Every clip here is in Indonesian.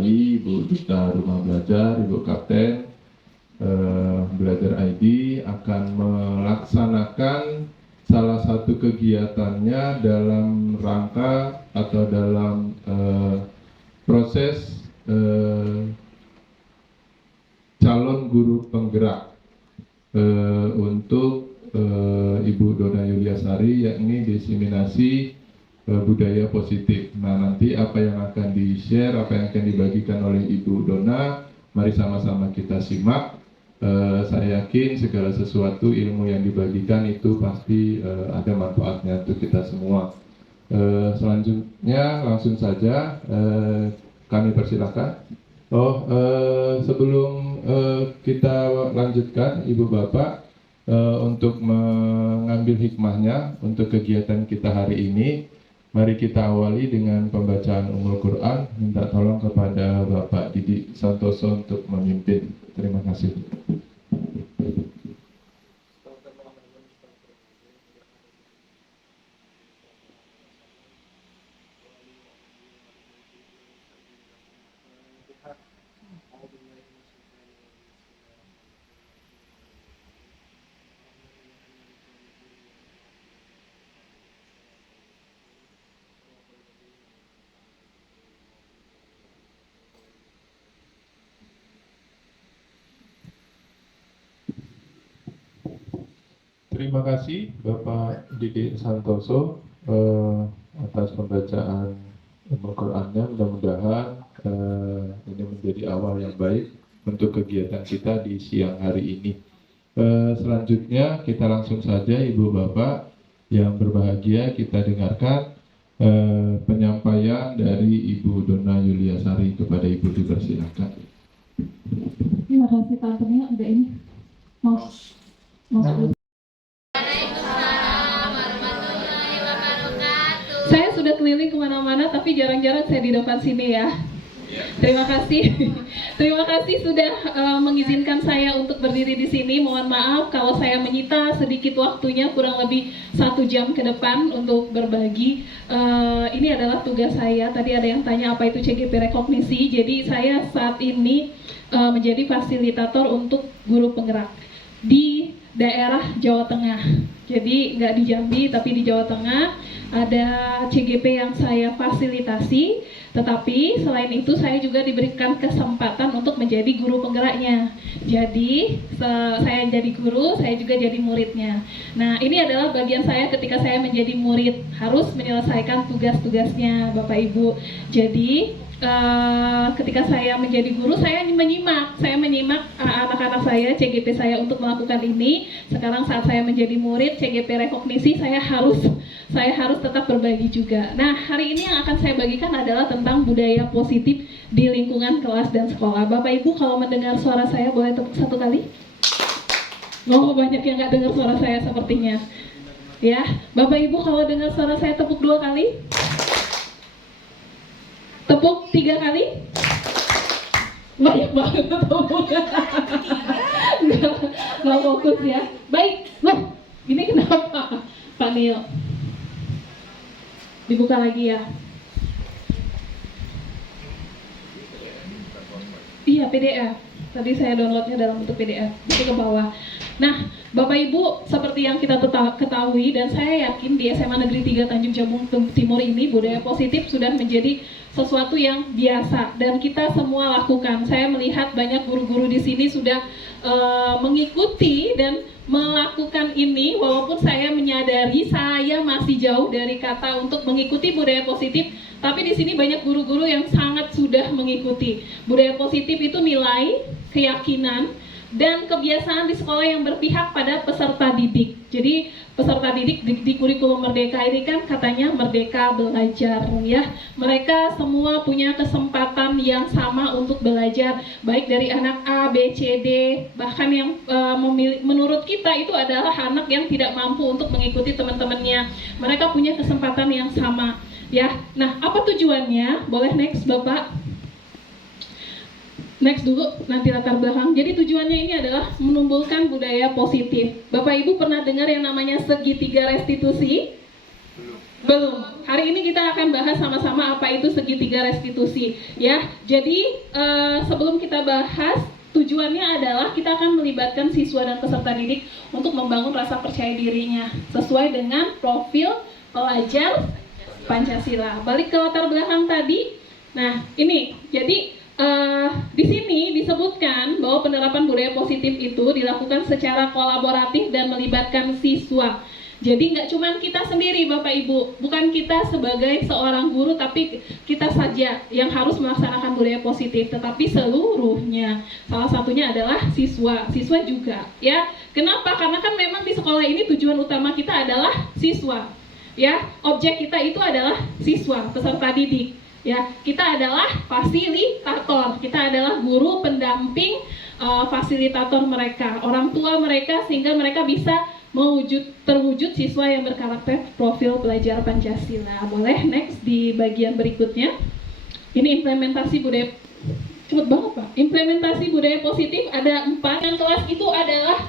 Sari, Ibu Duta Rumah Belajar, Ibu Kapten Belajar ID akan melaksanakan salah satu kegiatannya dalam rangka atau dalam proses calon guru penggerak untuk Ibu Dona Yuliasari, yakni diseminasi budaya positif. Nah, nanti apa yang akan di-share, apa yang akan dibagikan oleh Ibu Dona, mari sama-sama kita simak. Saya yakin segala sesuatu ilmu yang dibagikan itu pasti ada manfaatnya untuk kita semua. Selanjutnya langsung saja kami persilakan. Sebelum kita lanjutkan, Ibu Bapak, untuk mengambil hikmahnya untuk kegiatan kita hari ini, mari kita awali dengan pembacaan Ummul Quran. Minta tolong kepada Bapak Didi Santoso untuk memimpin. Terima kasih. Terima kasih Bapak Didi Santoso atas pembacaan Al-Qur'annya. Mudah-mudahan ini menjadi awal yang baik untuk kegiatan kita di siang hari ini. Selanjutnya kita langsung saja Ibu Bapak yang berbahagia, kita dengarkan penyampaian dari Ibu Dona Yuliasari. Kepada Ibu dipersilakan. Terima kasih Tante-nya udah ini mau saya sudah keliling kemana-mana, tapi jarang-jarang saya di depan sini ya. Terima kasih, terima kasih sudah mengizinkan saya untuk berdiri di sini. Mohon maaf kalau saya menyita sedikit waktunya, kurang lebih 1 jam ke depan untuk berbagi. Ini adalah tugas saya. Tadi ada yang tanya apa itu CGP rekognisi. Jadi saya saat ini menjadi fasilitator untuk guru penggerak di daerah Jawa Tengah. Jadi nggak di Jambi tapi di Jawa Tengah ada CGP yang saya fasilitasi. Tetapi selain itu saya juga diberikan kesempatan untuk menjadi guru penggeraknya. Jadi saya jadi guru, saya juga jadi muridnya. Nah, ini adalah bagian saya ketika saya menjadi murid, harus menyelesaikan tugas-tugasnya Bapak Ibu. Jadi ketika saya menjadi guru, saya menyimak anak-anak saya, CGP saya untuk melakukan ini. Sekarang saat saya menjadi murid, CGP rekognisi, saya harus tetap berbagi juga. Nah, hari ini yang akan saya bagikan adalah tentang budaya positif di lingkungan kelas dan sekolah. Bapak Ibu kalau mendengar suara saya boleh tepuk 1 kali? Oh, banyak yang nggak dengar suara saya sepertinya. Ya, Bapak Ibu kalau dengar suara saya tepuk 2 kali? Tepuk 3 kali? Banyak banget tepuk. Nggak fokus ya. Baik, loh, ini kenapa Pak Nio? Dibuka lagi ya. Iya, PDF. Tadi saya downloadnya dalam bentuk PDF. Itu ke bawah. Nah, Bapak Ibu, seperti yang kita ketahui dan saya yakin di SMA Negeri 3 Tanjung Jabung Timur ini budaya positif sudah menjadi sesuatu yang biasa dan kita semua lakukan. Saya melihat banyak guru-guru di sini sudah mengikuti dan melakukan ini, walaupun saya menyadari saya masih jauh dari kata untuk mengikuti budaya positif, tapi di sini banyak guru-guru yang sangat sudah mengikuti. Budaya positif itu nilai, keyakinan, dan kebiasaan di sekolah yang berpihak pada peserta didik. Jadi peserta didik di kurikulum Merdeka ini kan katanya merdeka belajar ya. Mereka semua punya kesempatan yang sama untuk belajar, baik dari anak A, B, C, D, bahkan yang menurut kita itu adalah anak yang tidak mampu untuk mengikuti teman-temannya. Mereka punya kesempatan yang sama ya. Nah, apa tujuannya? Boleh next Bapak? Next dulu, nanti latar belakang. Jadi tujuannya ini adalah menumbuhkan budaya positif. Bapak Ibu pernah dengar yang namanya segitiga restitusi? Belum. Hari ini kita akan bahas sama-sama apa itu segitiga restitusi, ya. Jadi sebelum kita bahas, tujuannya adalah kita akan melibatkan siswa dan peserta didik untuk membangun rasa percaya dirinya sesuai dengan profil pelajar Pancasila. Balik ke latar belakang tadi. Nah, ini jadi di sini disebutkan bahwa penerapan budaya positif itu dilakukan secara kolaboratif dan melibatkan siswa. Jadi nggak cuma kita sendiri Bapak Ibu, bukan kita sebagai seorang guru tapi kita saja yang harus melaksanakan budaya positif, tetapi seluruhnya. Salah satunya adalah siswa juga, ya. Kenapa? Karena kan memang di sekolah ini tujuan utama kita adalah siswa, ya. Objek kita itu adalah siswa, peserta didik, ya. Kita adalah fasilitator, kita adalah guru pendamping, fasilitator mereka, orang tua mereka, sehingga mereka bisa terwujud siswa yang berkarakter profil pelajar Pancasila. Boleh next di bagian berikutnya. Ini implementasi budaya, cepet banget Pak. Implementasi budaya positif ada 4. Yang kelas itu adalah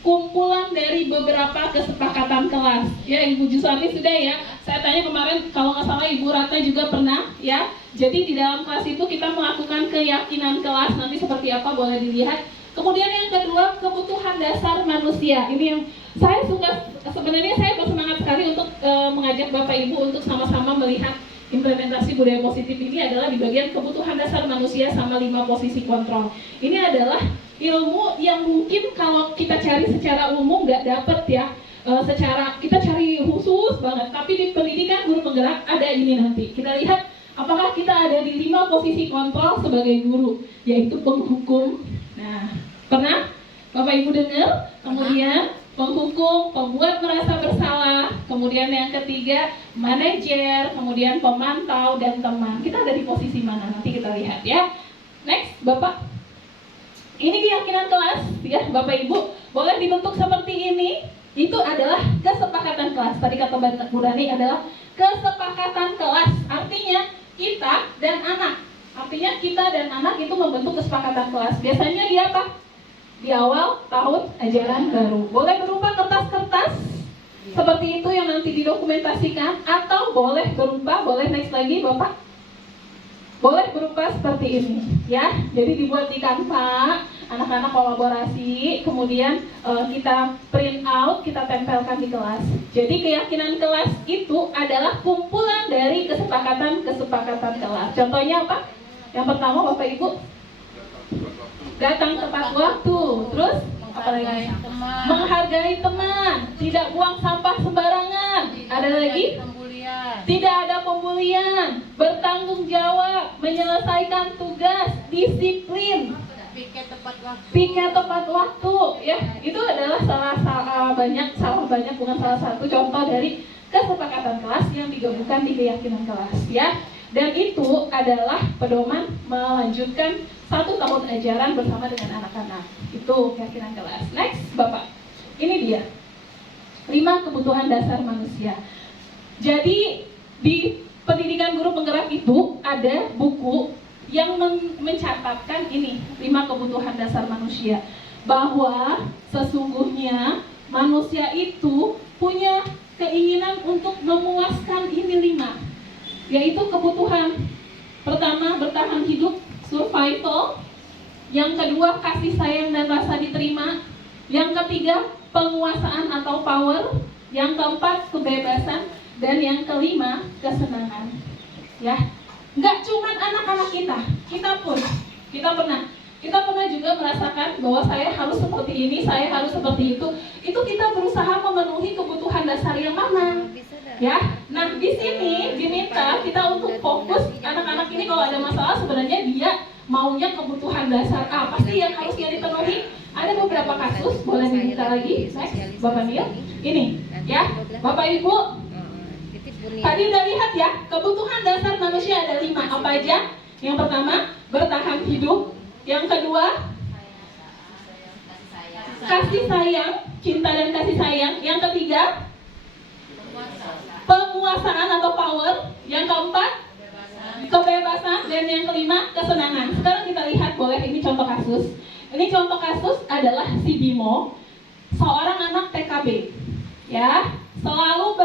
kumpulan dari beberapa kesepakatan kelas. Ya, Ibu Juswati sudah ya. Saya tanya kemarin, kalau nggak salah Ibu Ratna juga pernah ya. Jadi di dalam kelas itu kita melakukan keyakinan kelas. Nanti seperti apa boleh dilihat. Kemudian yang kedua, kebutuhan dasar manusia. Ini yang saya suka, sebenarnya saya bersemangat sekali untuk mengajak Bapak Ibu untuk sama-sama melihat implementasi budaya positif ini adalah di bagian kebutuhan dasar manusia sama 5 posisi kontrol. Ini adalah ilmu yang mungkin kalau kita cari secara umum nggak dapet ya, secara kita cari khusus banget. Tapi di pendidikan guru penggerak ada ini nanti. Kita lihat apakah kita ada di 5 posisi kontrol sebagai guru, yaitu penghukum. Nah, pernah Bapak Ibu dengar? Kemudian penghukum, pembuat merasa bersalah, kemudian yang ketiga manajer, kemudian pemantau dan teman. Kita ada di posisi mana? Nanti kita lihat ya. Next, Bapak. Ini keyakinan kelas, ya Bapak Ibu. Boleh dibentuk seperti ini. Itu adalah kesepakatan kelas. Tadi kata Bu Rani adalah kesepakatan kelas. Artinya kita dan anak. Artinya kita dan anak itu membentuk kesepakatan kelas. Biasanya di apa? Di awal tahun ajaran baru. Boleh berupa kertas-kertas seperti itu yang nanti didokumentasikan, atau boleh berupa, boleh next lagi Bapak, boleh berupa seperti ini ya. Jadi dibuat di Canva, anak-anak kolaborasi, kemudian kita print out, kita tempelkan di kelas. Jadi keyakinan kelas itu adalah kumpulan dari kesepakatan kelas. Contohnya apa? Yang pertama Bapak Ibu, datang tepat waktu. Terus apa lagi? Menghargai teman, tidak buang sampah sembarangan. Ada lagi? Tidak ada pembulian, bertanggung jawab, menyelesaikan tugas, disiplin, piket tepat waktu. Ya, itu adalah salah banyak bukan salah satu contoh dari kesepakatan kelas yang digabungkan di keyakinan kelas ya. Dan itu adalah pedoman melanjutkan 1 tahun ajaran bersama dengan anak-anak. Itu keyakinan kelas. Next, Bapak. Ini dia 5 kebutuhan dasar manusia. Jadi di pendidikan guru penggerak itu ada buku yang mencatatkan ini 5 kebutuhan dasar manusia. Bahwa sesungguhnya manusia itu punya keinginan untuk memuaskan ini 5. Yaitu kebutuhan pertama bertahan hidup, survival. Yang kedua kasih sayang dan rasa diterima. Yang ketiga penguasaan atau power. Yang keempat kebebasan. Dan yang kelima kesenangan. Ya, nggak cuma anak-anak kita pun kita pernah juga merasakan bahwa saya harus seperti ini, saya harus seperti itu. Itu kita berusaha memenuhi kebutuhan dasar yang mana? Ya, nah di sini diminta kita untuk fokus anak-anak ini kalau ada masalah sebenarnya dia maunya kebutuhan dasar apa sih yang harus dia dipenuhi? Ada beberapa kasus, boleh diminta lagi, next, Bapak Nil. Ini, ya, Bapak Ibu. Tadi udah lihat ya, kebutuhan dasar manusia ada 5, apa aja? Yang pertama, bertahan hidup. Yang kedua, kasih sayang, cinta dan kasih sayang. Yang ketiga, penguasaan atau power. Yang keempat, kebebasan. Dan yang kelima, kesenangan. Sekarang kita lihat, boleh, ini contoh kasus. Ini contoh kasus adalah si Bimo, seorang anak TKB. Ya, selalu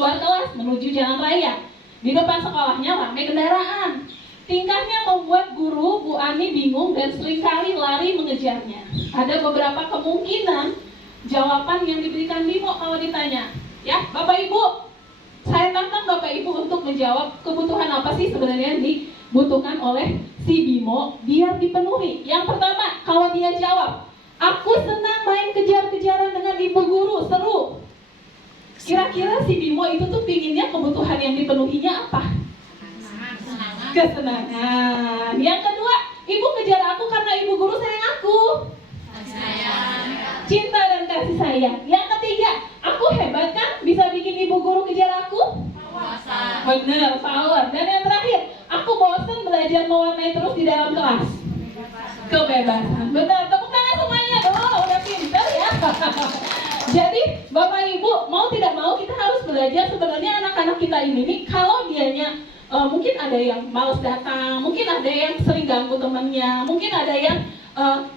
keluar kelas menuju jalan raya. Di depan sekolahnya ramai kendaraan. Tingkahnya membuat guru Bu Ani bingung dan seringkali lari mengejarnya. Ada beberapa kemungkinan jawaban yang diberikan Bimo kalau ditanya. Ya, Bapak Ibu, saya tantang Bapak Ibu untuk menjawab kebutuhan apa sih sebenarnya yang dibutuhkan oleh si Bimo biar dipenuhi. Yang pertama, kalau dia jawab, aku senang main kejar-kejaran dengan ibu guru, seru. Kira-kira si Bimo itu tuh pinginnya kebutuhan yang dipenuhinya apa? Kesenangan. Yang kedua, ibu kejar aku karena ibu guru sayang aku. Cinta dan kasih sayang. Yang ketiga, aku hebat kan bisa bikin ibu guru kejar aku? Bener, power. Dan yang terakhir, aku bosan belajar mewarnai terus di dalam kelas. Kebebasan. Bener, tepuk tangan semuanya. Oh, udah pinter ya. Jadi Bapak Ibu mau tidak mau kita harus belajar sebenarnya anak-anak kita ini nih, kalau dianya mungkin ada yang malas datang, mungkin ada yang sering ganggu temannya, mungkin ada yang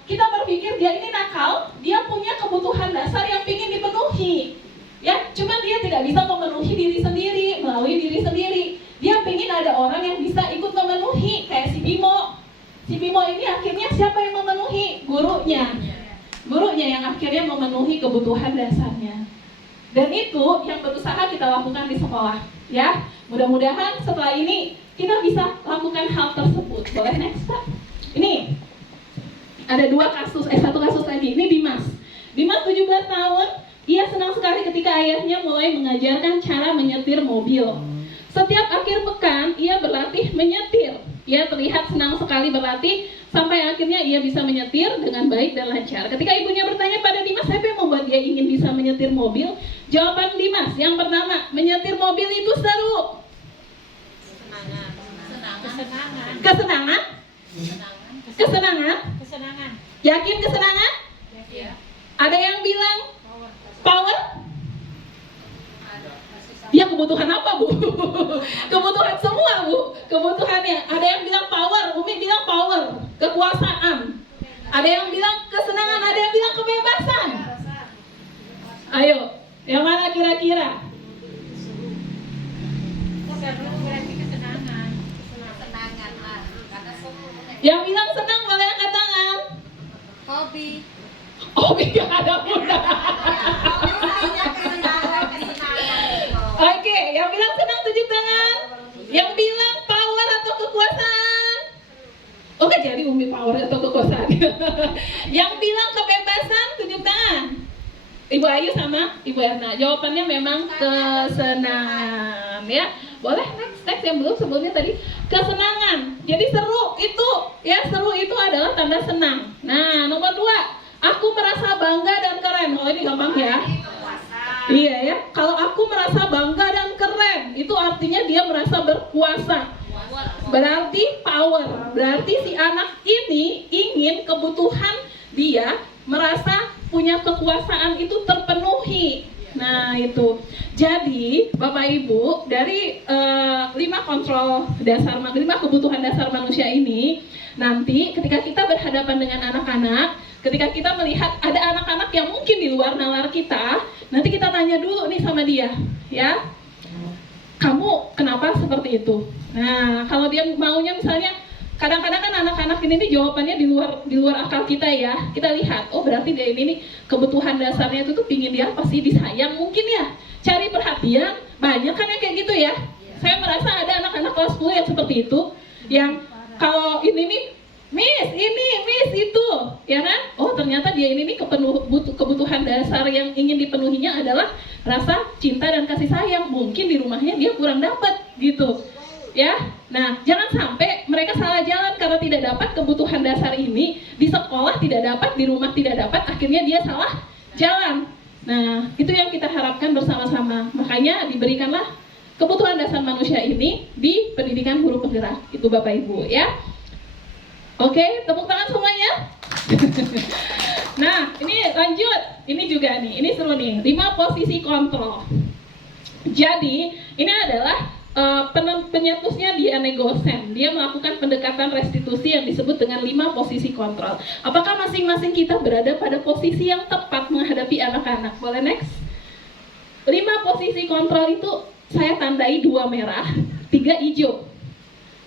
kita berpikir dia ini nakal, dia punya kebutuhan dasar yang ingin dipenuhi, ya, cuma dia tidak bisa memenuhi diri sendiri melalui diri sendiri. Dia ingin ada orang yang bisa ikut memenuhi, kayak si Bimo. Si Bimo ini akhirnya siapa yang memenuhi? Gurunya yang akhirnya memenuhi kebutuhan dasarnya. Dan itu yang berusaha kita lakukan di sekolah, ya. Mudah-mudahan setelah ini kita bisa lakukan hal tersebut. Boleh next, Pak? Ini ada satu kasus lagi. Ini Dimas 17 tahun. Ia senang sekali ketika ayahnya mulai mengajarkan cara menyetir mobil. Setiap akhir pekan ia berlatih menyetir. Ia terlihat senang sekali berlatih sampai akhirnya ia bisa menyetir dengan baik dan lancar. Ketika ibunya bertanya pada Dimas, apa yang membuat dia ingin bisa menyetir mobil? Jawaban Dimas yang pertama, menyetir mobil itu seru. Kesenangan? Yakin kesenangan? Ada yang bilang power? Ya, kebutuhan apa, Bu? Kebutuhan semua, Bu. Kebutuhannya. Ada yang bilang power, Umi bilang power, kekuasaan. Ada yang bilang kesenangan, ada yang bilang kebebasan. Ayo, yang mana kira-kira? Yang bilang senang boleh angkat tangan. Hobi gak ada muda. Oke, yang bilang senang tunjuk tangan. Yang bilang power atau kekuasaan. Oke, jadi Umi power atau kekuasaan. Yang bilang kebebasan tunjuk tangan. Ibu Ayu sama Ibu Erna. Jawabannya memang kesenangan, ya. Boleh next yang belum sebelumnya tadi kesenangan. Jadi seru itu, ya, seru itu adalah tanda senang. Nah, nomor 2, aku merasa bangga dan keren. Oh, ini gampang ya. Iya ya, kalau aku merasa bangga dan keren, itu artinya dia merasa berkuasa. Berarti power, berarti si anak ini ingin kebutuhan dia merasa punya kekuasaan itu terpenuhi. Nah itu, jadi Bapak Ibu dari 5 kebutuhan dasar manusia ini, nanti ketika kita berhadapan dengan anak-anak, ketika kita melihat ada anak-anak yang mungkin di luar nalar kita, nanti kita tanya dulu nih sama dia, ya, kamu kenapa seperti itu? Nah, kalau dia maunya misalnya, kadang-kadang kan anak-anak ini nih jawabannya di luar akal kita ya. Kita lihat, oh berarti dia ini nih kebutuhan dasarnya itu tuh pingin dia apa sih? Disayang mungkin ya, cari perhatian, banyak kan yang kayak gitu ya. Saya merasa ada anak-anak kelas 10 yang seperti itu, yang kalau ini nih, Miss ini, Miss itu, ya kan? Oh ternyata dia ini nih kebutuhan dasar yang ingin dipenuhinya adalah rasa cinta dan kasih sayang. Mungkin di rumahnya dia kurang dapat gitu, ya. Nah jangan sampai mereka salah jalan karena tidak dapat kebutuhan dasar ini, di sekolah tidak dapat, di rumah tidak dapat, akhirnya dia salah jalan. Nah itu yang kita harapkan bersama-sama. Makanya diberikanlah kebutuhan dasar manusia ini di pendidikan guru penggerak. Itu Bapak Ibu ya. Oke, tepuk tangan semuanya. Nah, ini lanjut. Ini juga nih, ini seru nih. 5 posisi kontrol. Jadi, ini adalah penyetusnya Diane Gosen. Dia melakukan pendekatan restitusi yang disebut dengan 5 posisi kontrol. Apakah masing-masing kita berada pada posisi yang tepat menghadapi anak-anak? Boleh next? 5 posisi kontrol itu saya tandai 2 merah, 3 hijau.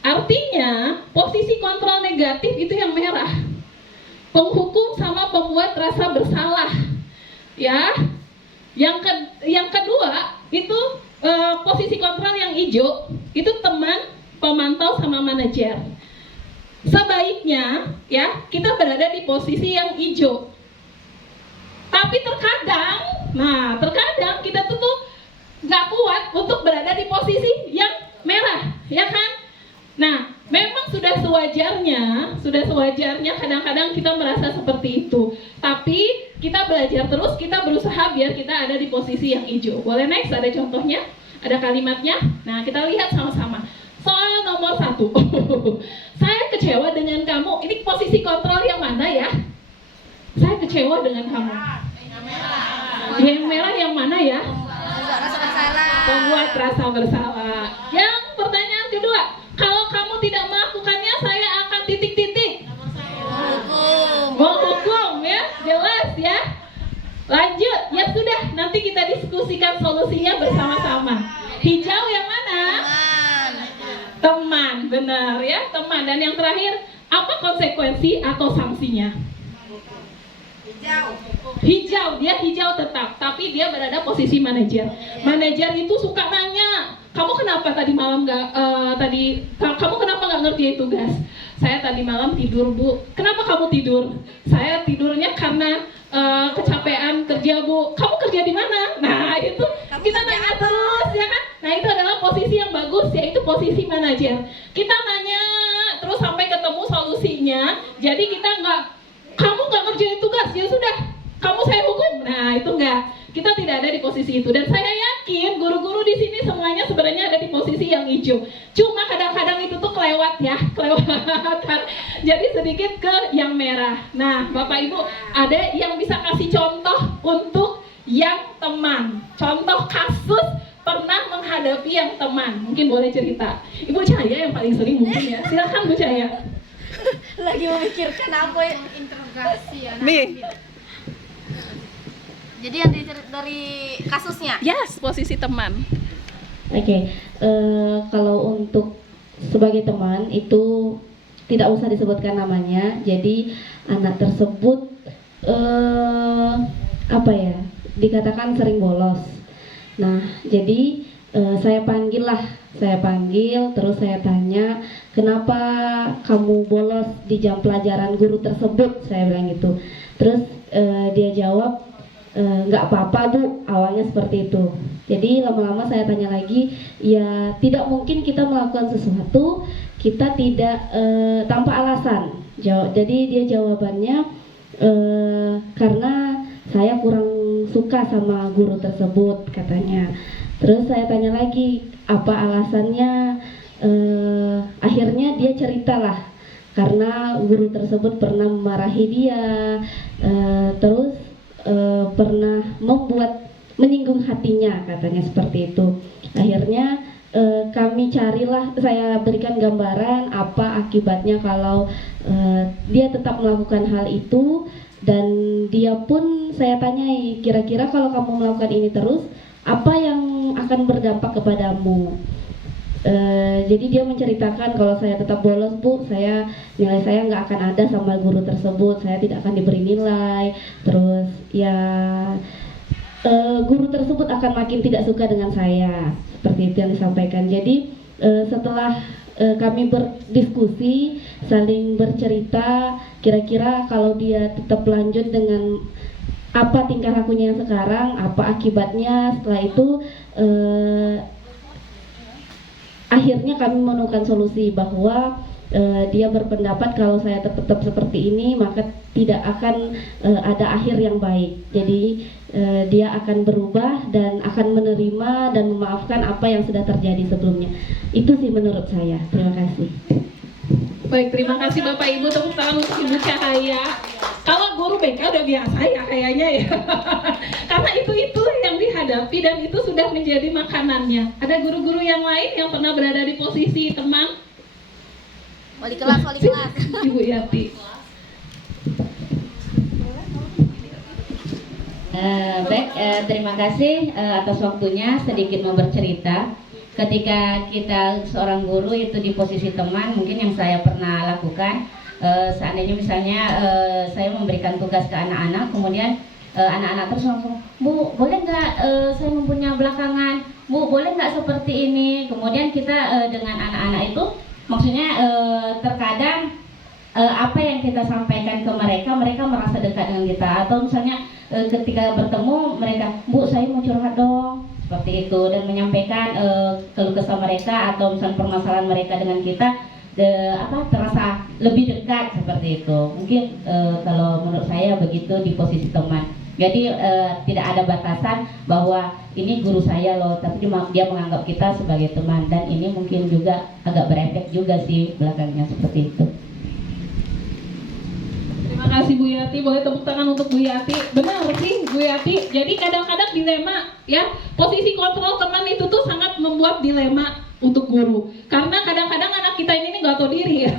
Artinya posisi kontrol negatif itu yang merah. Penghukum sama pembuat rasa bersalah. Ya. Yang kedua itu posisi kontrol yang hijau itu teman, pemantau sama manajer. Sebaiknya ya kita berada di posisi yang hijau. Tapi terkadang kita tuh nggak kuat untuk berada di posisi yang merah, ya kan? Nah, memang sudah sewajarnya kadang-kadang kita merasa seperti itu. Tapi kita belajar terus, kita berusaha biar kita ada di posisi yang hijau. Boleh next, ada contohnya, ada kalimatnya. Nah, kita lihat sama-sama. Soal nomor 1. Saya kecewa dengan kamu. Ini posisi kontrol yang mana ya? Saya kecewa dengan kamu. Yang merah yang mana ya? Membuat rasa bersalah. Yang pertanyaan kedua, kalau kamu tidak melakukannya, saya akan titik-titik. Menghukum ya, jelas ya. Lanjut, ya sudah, nanti kita diskusikan solusinya bersama-sama. Hijau yang mana? Teman, benar ya, teman. Dan yang terakhir, apa konsekuensi atau sanksinya? Hijau, dia hijau tetap, tapi dia berada posisi manajer. Manajer itu suka nanya, kamu kenapa tadi malam kamu kenapa nggak ngerjain tugas? Saya tadi malam tidur, Bu. Kenapa kamu tidur? Saya tidurnya karena kecapean kerja, Bu. Kamu kerja di mana? Nah, itu kita nanya terus, ya kan? Nah, itu adalah posisi yang bagus, yaitu posisi manajer. Kita nanya terus sampai ketemu solusinya. Jadi kita kamu nggak ngerjain tugas, ya sudah, kamu saya hukum. Nah, itu enggak. Kita tidak ada di posisi itu. Dan saya yakin guru-guru di sini semuanya sebenarnya ada di posisi yang hijau. Cuma kadang-kadang itu tuh kelewatan. Jadi sedikit ke yang merah. Nah, Bapak Ibu, ada yang bisa kasih contoh untuk yang teman. Contoh kasus pernah menghadapi yang teman. Mungkin boleh cerita. Ibu Cahaya yang paling sering mungkin ya. Silakan Bu Cahaya. Lagi memikirkan apa ya? Interogasi ya. Nih. Jadi yang dari kasusnya? Yes, posisi teman. Oke, kalau untuk sebagai teman itu tidak usah disebutkan namanya. Jadi anak tersebut dikatakan sering bolos. Nah, jadi saya panggil, terus saya tanya, kenapa kamu bolos di jam pelajaran guru tersebut? Saya bilang gitu. Terus dia jawab, nggak apa-apa Bu, awalnya seperti itu. Jadi lama-lama saya tanya lagi, ya tidak mungkin kita melakukan sesuatu kita tidak tanpa alasan. Jadi dia jawabannya karena saya kurang suka sama guru tersebut katanya. Terus saya tanya lagi apa alasannya, akhirnya dia ceritalah karena guru tersebut pernah memarahi dia, terus pernah menyinggung hatinya katanya seperti itu. Akhirnya kami carilah, saya berikan gambaran apa akibatnya kalau dia tetap melakukan hal itu. Dan dia pun saya tanyai, kira-kira kalau kamu melakukan ini terus, apa yang akan berdampak kepadamu? Jadi dia menceritakan kalau saya tetap bolos Bu, nilai saya nggak akan ada sama guru tersebut, saya tidak akan diberi nilai. Terus ya guru tersebut akan makin tidak suka dengan saya, seperti itu yang disampaikan. Jadi setelah kami berdiskusi, saling bercerita, kira-kira kalau dia tetap lanjut dengan apa tingkah lakunya yang sekarang, apa akibatnya. Setelah itu akhirnya kami menemukan solusi bahwa dia berpendapat kalau saya tetap seperti ini maka tidak akan ada akhir yang baik. Jadi dia akan berubah dan akan menerima dan memaafkan apa yang sudah terjadi sebelumnya. Itu sih menurut saya. Terima kasih. Baik, terima kasih Bapak Ibu, tepuk tangan untuk Ibu Cahaya. Kalau guru BK udah biasa ya kayaknya ya. Karena itu yang dihadapi dan itu sudah menjadi makanannya. Ada guru-guru yang lain yang pernah berada di posisi teman? Wali kelas. Ibu Yati. Terima kasih atas waktunya sedikit mau bercerita. Ketika kita seorang guru itu di posisi teman, mungkin yang saya pernah lakukan, seandainya misalnya saya memberikan tugas ke anak-anak, kemudian anak-anak terus langsung, Bu, boleh nggak saya mempunyai belakangan? Bu, boleh nggak seperti ini? Kemudian kita dengan anak-anak itu, maksudnya terkadang apa yang kita sampaikan ke mereka, mereka merasa dekat dengan kita. Atau misalnya ketika bertemu mereka, Bu, saya mau curhat dong, seperti itu, dan menyampaikan keluh kesah mereka atau misalnya permasalahan mereka dengan kita, terasa lebih dekat seperti itu. Mungkin kalau menurut saya begitu di posisi teman. Jadi tidak ada batasan bahwa ini guru saya loh, tapi dia menganggap kita sebagai teman, dan ini mungkin juga agak berefek juga sih belakangnya seperti itu. Terima kasih Bu Yati, boleh tepuk tangan untuk Bu Yati. Benar sih Bu Yati, jadi kadang-kadang dilema ya, posisi kontrol teman itu tuh sangat membuat dilema untuk guru. Karena kadang-kadang anak kita ini nggak tahu diri ya.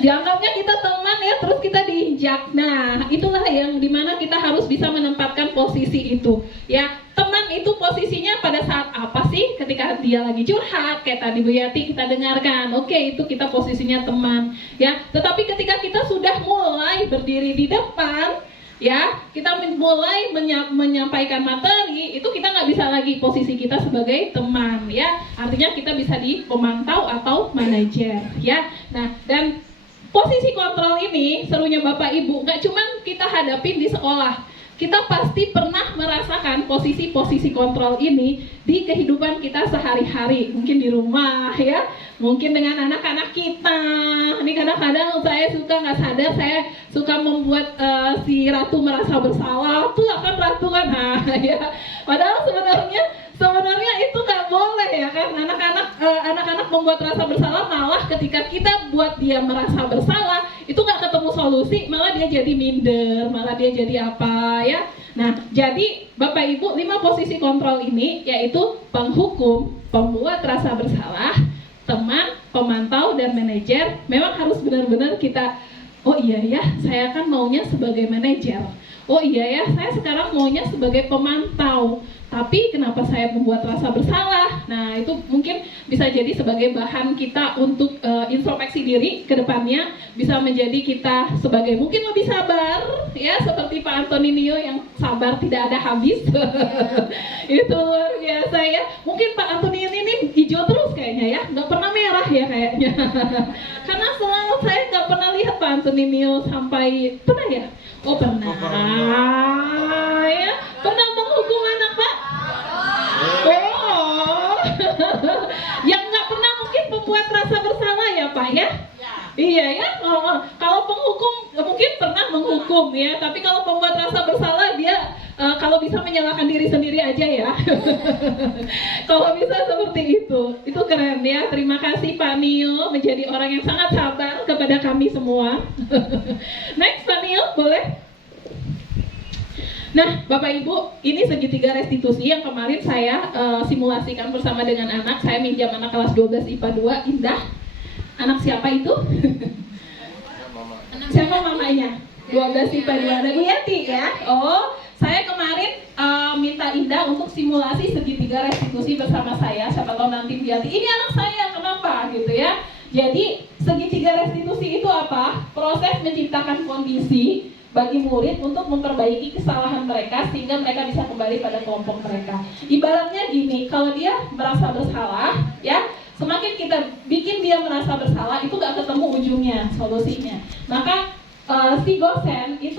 Dianggapnya kita teman ya, terus kita diinjak. Nah, itulah yang dimana kita harus bisa menempatkan posisi itu. Ya, teman itu posisinya pada saat apa sih? Ketika dia lagi curhat, kayak tadi Bu Yati kita dengarkan. Oke, itu kita posisinya teman. Ya, tetapi ketika kita sudah mulai berdiri di depan, ya, kita mulai menyampaikan materi, itu kita nggak bisa lagi posisi kita sebagai teman, ya. Artinya kita bisa di pemantau atau manajer, ya. Nah, dan posisi kontrol ini serunya Bapak Ibu nggak cuman kita hadapin di sekolah. Kita pasti pernah merasakan posisi-posisi kontrol ini di kehidupan kita sehari-hari, mungkin di rumah ya, mungkin dengan anak-anak kita. Ini kadang-kadang saya suka nggak sadar, saya suka membuat si Ratu merasa bersalah, tuh akan Ratu kan, nah, ya. Padahal sebenarnya itu nggak boleh ya kan, anak-anak membuat rasa bersalah, malah ketika kita buat dia merasa bersalah, itu nggak ketemu solusi, malah dia jadi minder, malah dia jadi apa ya. Nah, jadi Bapak Ibu, 5 posisi kontrol ini yaitu penghukum, pembuat rasa bersalah, teman, pemantau, dan manajer. Memang harus benar-benar kita, oh iya ya, saya kan maunya sebagai manajer. Oh iya ya, saya sekarang maunya sebagai pemantau. Tapi kenapa saya membuat rasa bersalah? Nah, itu mungkin bisa jadi sebagai bahan kita untuk introspeksi diri ke depannya, bisa menjadi kita sebagai mungkin lebih sabar, ya, seperti Pak Antoninio yang sabar tidak ada habis. Itu luar biasa ya. Mungkin Pak Antoninio ini hijau terus kayaknya ya, nggak pernah merah ya kayaknya. Karena selalu saya nggak pernah lihat Pak Antoninio sampai, pernah ya? Oh pernah, ya, pernah menghukum anak Pak. Oh, yang nggak pernah mungkin membuat rasa bersalah ya Pak ya? Iya ya. Kalau penghukum mungkin pernah menghukum ya, tapi kalau pembuat rasa bersalah dia kalau bisa menyalahkan diri sendiri aja ya. Kalau bisa seperti itu keren ya. Terima kasih Pak Nio, menjadi orang yang sangat sabar kepada kami semua. Next Pak Nio, boleh? Nah, Bapak Ibu, ini segitiga restitusi yang kemarin saya simulasikan bersama dengan anak. Saya minjam anak kelas 12 IPA 2, Indah. Anak siapa itu? Siapa mamanya? 12 IPA 2, ada Bu Yati ya? Oh, saya kemarin minta Indah untuk simulasi segitiga restitusi bersama saya. Siapa tahu nanti Bu Yati, ini anak saya, kenapa? Gitu ya. Jadi, segitiga restitusi itu apa? Proses menciptakan kondisi bagi murid untuk memperbaiki kesalahan mereka sehingga mereka bisa kembali pada kelompok mereka. Ibaratnya gini, kalau dia merasa bersalah, ya, semakin kita bikin dia merasa bersalah, itu gak ketemu ujungnya, solusinya. Maka si dosen itu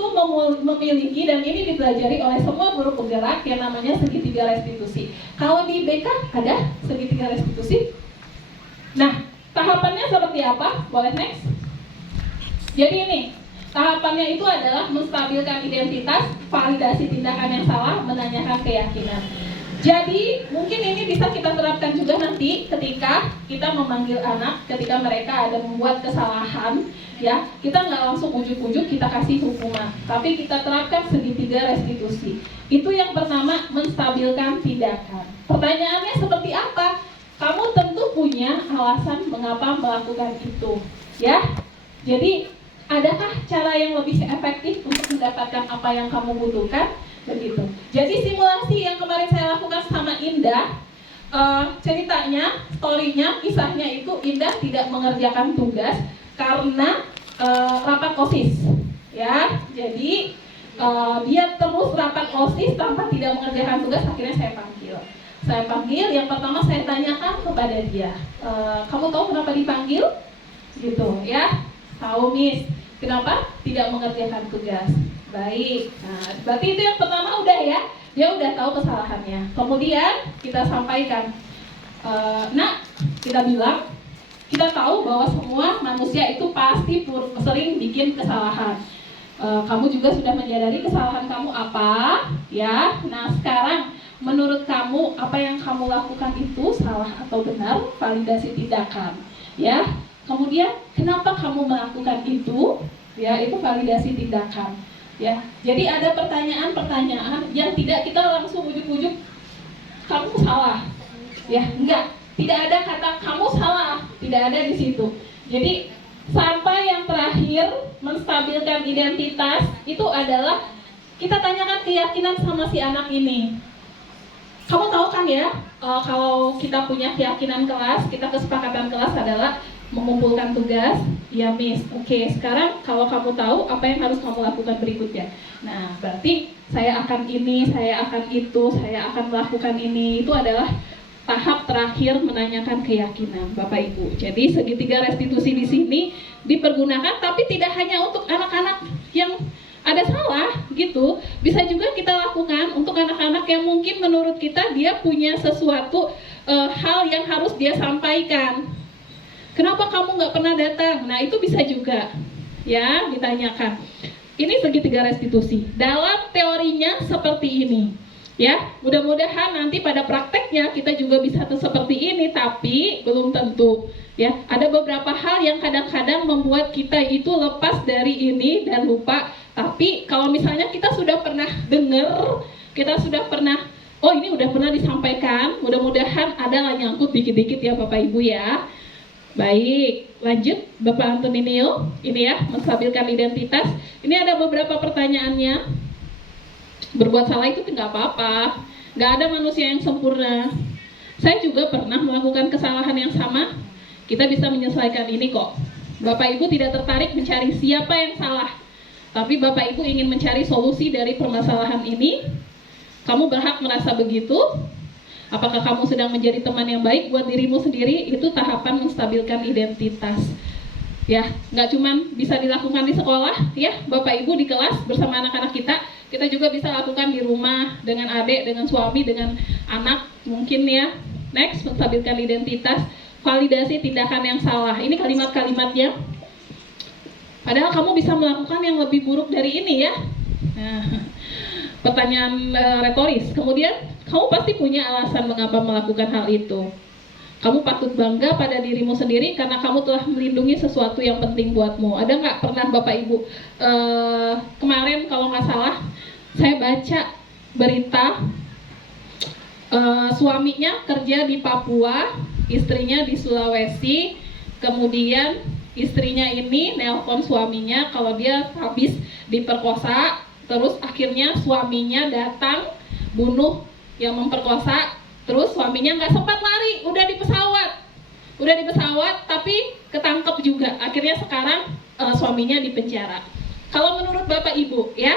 memiliki, dan ini dipelajari oleh semua guru penggerak, yang namanya segitiga restitusi. Kalau di BK ada segitiga restitusi. Nah, tahapannya seperti apa? Boleh next? Jadi ini, tahapannya itu adalah menstabilkan identitas, validasi tindakan yang salah, menanyakan keyakinan. Jadi mungkin ini bisa kita terapkan juga nanti ketika kita memanggil anak, ketika mereka ada membuat kesalahan, ya, kita nggak langsung ujuk-ujuk kita kasih hukuman, tapi kita terapkan segitiga restitusi. Itu yang pertama, menstabilkan tindakan. Pertanyaannya seperti apa? Kamu tentu punya alasan mengapa melakukan itu, ya. Jadi adakah cara yang lebih efektif untuk mendapatkan apa yang kamu butuhkan? begitu. Jadi simulasi yang kemarin saya lakukan sama Indah, ceritanya, story-nya, kisahnya itu Indah tidak mengerjakan tugas karena rapat OSIS, ya. Jadi dia terus rapat OSIS tanpa tidak mengerjakan tugas. Akhirnya saya panggil. Yang pertama saya tanyakan kepada dia, kamu tahu kenapa dipanggil? Gitu, ya. Tahu, Miss. Kenapa tidak mengerjakan tugas? Baik. Nah, berarti itu yang pertama udah ya. Dia udah tahu kesalahannya. Kemudian kita sampaikan, nak, kita bilang, kita tahu bahwa semua manusia itu pasti sering bikin kesalahan. Kamu juga sudah menyadari kesalahan kamu apa, ya. Nah, sekarang menurut kamu apa yang kamu lakukan itu salah atau benar? Validasi tindakan, ya. Kemudian kenapa kamu melakukan itu? Ya, itu validasi tindakan. Ya, jadi ada pertanyaan-pertanyaan yang tidak kita langsung ujuk-ujuk kamu salah, ya, enggak, tidak ada kata kamu salah, tidak ada di situ. Jadi sampai yang terakhir menstabilkan identitas itu adalah kita tanyakan keyakinan sama si anak ini. Kamu tahu kan ya, kalau kita punya keyakinan kelas, kita kesepakatan kelas adalah mengumpulkan tugas, ya Miss. Oke, sekarang kalau kamu tahu apa yang harus kamu lakukan berikutnya. Nah, berarti saya akan ini, saya akan itu, saya akan melakukan ini. Itu adalah tahap terakhir menanyakan keyakinan, Bapak Ibu. Jadi segitiga restitusi di sini dipergunakan, tapi tidak hanya untuk anak-anak yang ada salah gitu. Bisa juga kita lakukan untuk anak-anak yang mungkin menurut kita dia punya sesuatu hal yang harus dia sampaikan. Kenapa kamu nggak pernah datang? Nah, itu bisa juga, ya, ditanyakan. Ini segitiga restitusi. Dalam teorinya seperti ini, ya. Mudah-mudahan nanti pada prakteknya kita juga bisa seperti ini, tapi belum tentu, ya. Ada beberapa hal yang kadang-kadang membuat kita itu lepas dari ini dan lupa. Tapi kalau misalnya kita sudah pernah dengar, kita sudah pernah, oh ini udah pernah disampaikan, mudah-mudahan ada lah nyangkut dikit-dikit ya Bapak Ibu ya. Baik, lanjut Bapak Antoninio, ini ya, menstabilkan identitas. Ini ada beberapa pertanyaannya. Berbuat salah itu nggak apa-apa, nggak ada manusia yang sempurna. Saya juga pernah melakukan kesalahan yang sama. Kita bisa menyelesaikan ini kok. Bapak Ibu tidak tertarik mencari siapa yang salah, tapi Bapak Ibu ingin mencari solusi dari permasalahan ini. Kamu berhak merasa begitu. Apakah kamu sedang menjadi teman yang baik buat dirimu sendiri? Itu tahapan menstabilkan identitas. Ya, nggak cuman bisa dilakukan di sekolah, ya, Bapak Ibu di kelas bersama anak-anak kita juga bisa lakukan di rumah dengan adik, dengan suami, dengan anak, mungkin ya. Next, menstabilkan identitas, validasi tindakan yang salah. Ini kalimat-kalimatnya. Padahal kamu bisa melakukan yang lebih buruk dari ini ya. Nah, pertanyaan retoris. Kemudian kamu pasti punya alasan mengapa melakukan hal itu. Kamu patut bangga pada dirimu sendiri karena kamu telah melindungi sesuatu yang penting buatmu. Ada nggak pernah Bapak Ibu kemarin kalau nggak salah saya baca berita suaminya kerja di Papua, istrinya di Sulawesi, kemudian istrinya ini nelpon suaminya kalau dia habis diperkosa, terus akhirnya suaminya datang bunuh yang memperkosa, terus suaminya nggak sempat lari, udah di pesawat tapi ketangkep juga, akhirnya sekarang suaminya di penjara. Kalau menurut Bapak Ibu ya,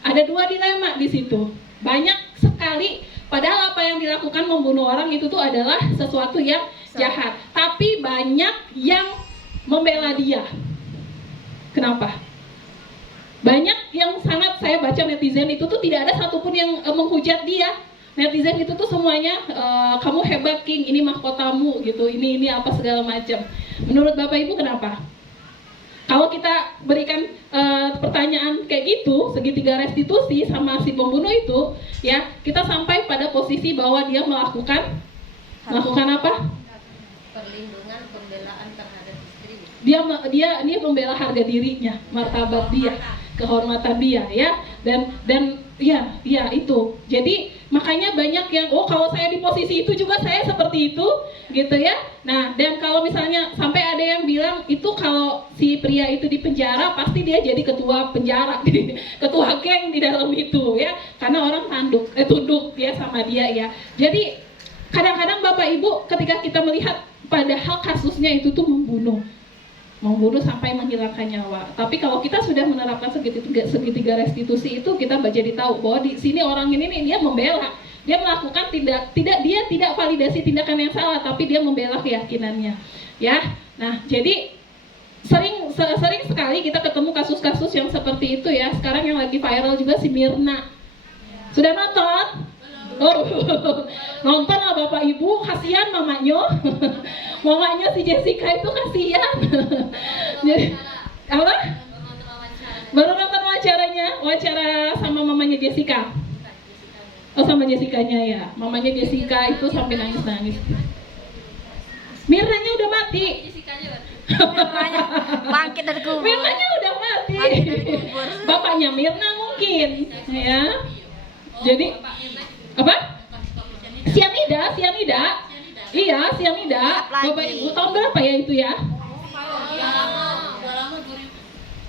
ada dua dilema di situ. Banyak sekali, padahal apa yang dilakukan membunuh orang itu tuh adalah sesuatu yang jahat, tapi banyak yang membela dia. Kenapa? Banyak yang sangat, saya baca netizen itu tuh tidak ada satupun yang menghujat dia. Netizen itu tuh semuanya kamu hebat King, ini mahkotamu gitu, ini apa segala macam. Menurut Bapak Ibu kenapa? Kalau kita berikan pertanyaan kayak gitu, segitiga restitusi sama si pembunuh itu, ya kita sampai pada posisi bahwa dia melakukan apa? Perlindungan, pembelaan terhadap istri. Dia membela harga dirinya, martabat dia. kehormatan dia ya. Dan ya itu. Jadi makanya banyak yang kalau saya di posisi itu juga saya seperti itu gitu ya. Nah, dan kalau misalnya sampai ada yang bilang itu kalau si pria itu di penjara pasti dia jadi ketua penjara, ketua geng di dalam itu ya. Karena orang tunduk ya sama dia ya. Jadi kadang-kadang Bapak Ibu ketika kita melihat padahal kasusnya itu tuh membunuh sampai menghilangkan nyawa. Tapi kalau kita sudah menerapkan segitiga restitusi itu, kita jadi tahu bahwa di sini orang ini nih dia membela, dia melakukan dia tidak validasi tindakan yang salah, tapi dia membela keyakinannya. Ya, nah jadi sering sekali kita ketemu kasus-kasus yang seperti itu ya. Sekarang yang lagi viral juga si Mirna. Sudah nonton? Oh, nonton lah Bapak Ibu, kasihan mamanya. Mamanya si Jessica itu kasihan. Jadi, apa? Baru nonton wawancara sama mamanya Jessica. Oh, sama Jessicanya ya. Mamanya Jessica itu sampai nangis-nangis. Mirnanya udah mati. Bangkit dari kubur. Mirnanya udah mati. Bangkit dari kubur. Bapaknya Mirna mungkin, ya. Jadi apa? Sianida. Iya, sianida. Bapak Ibu tahun berapa ya itu ya?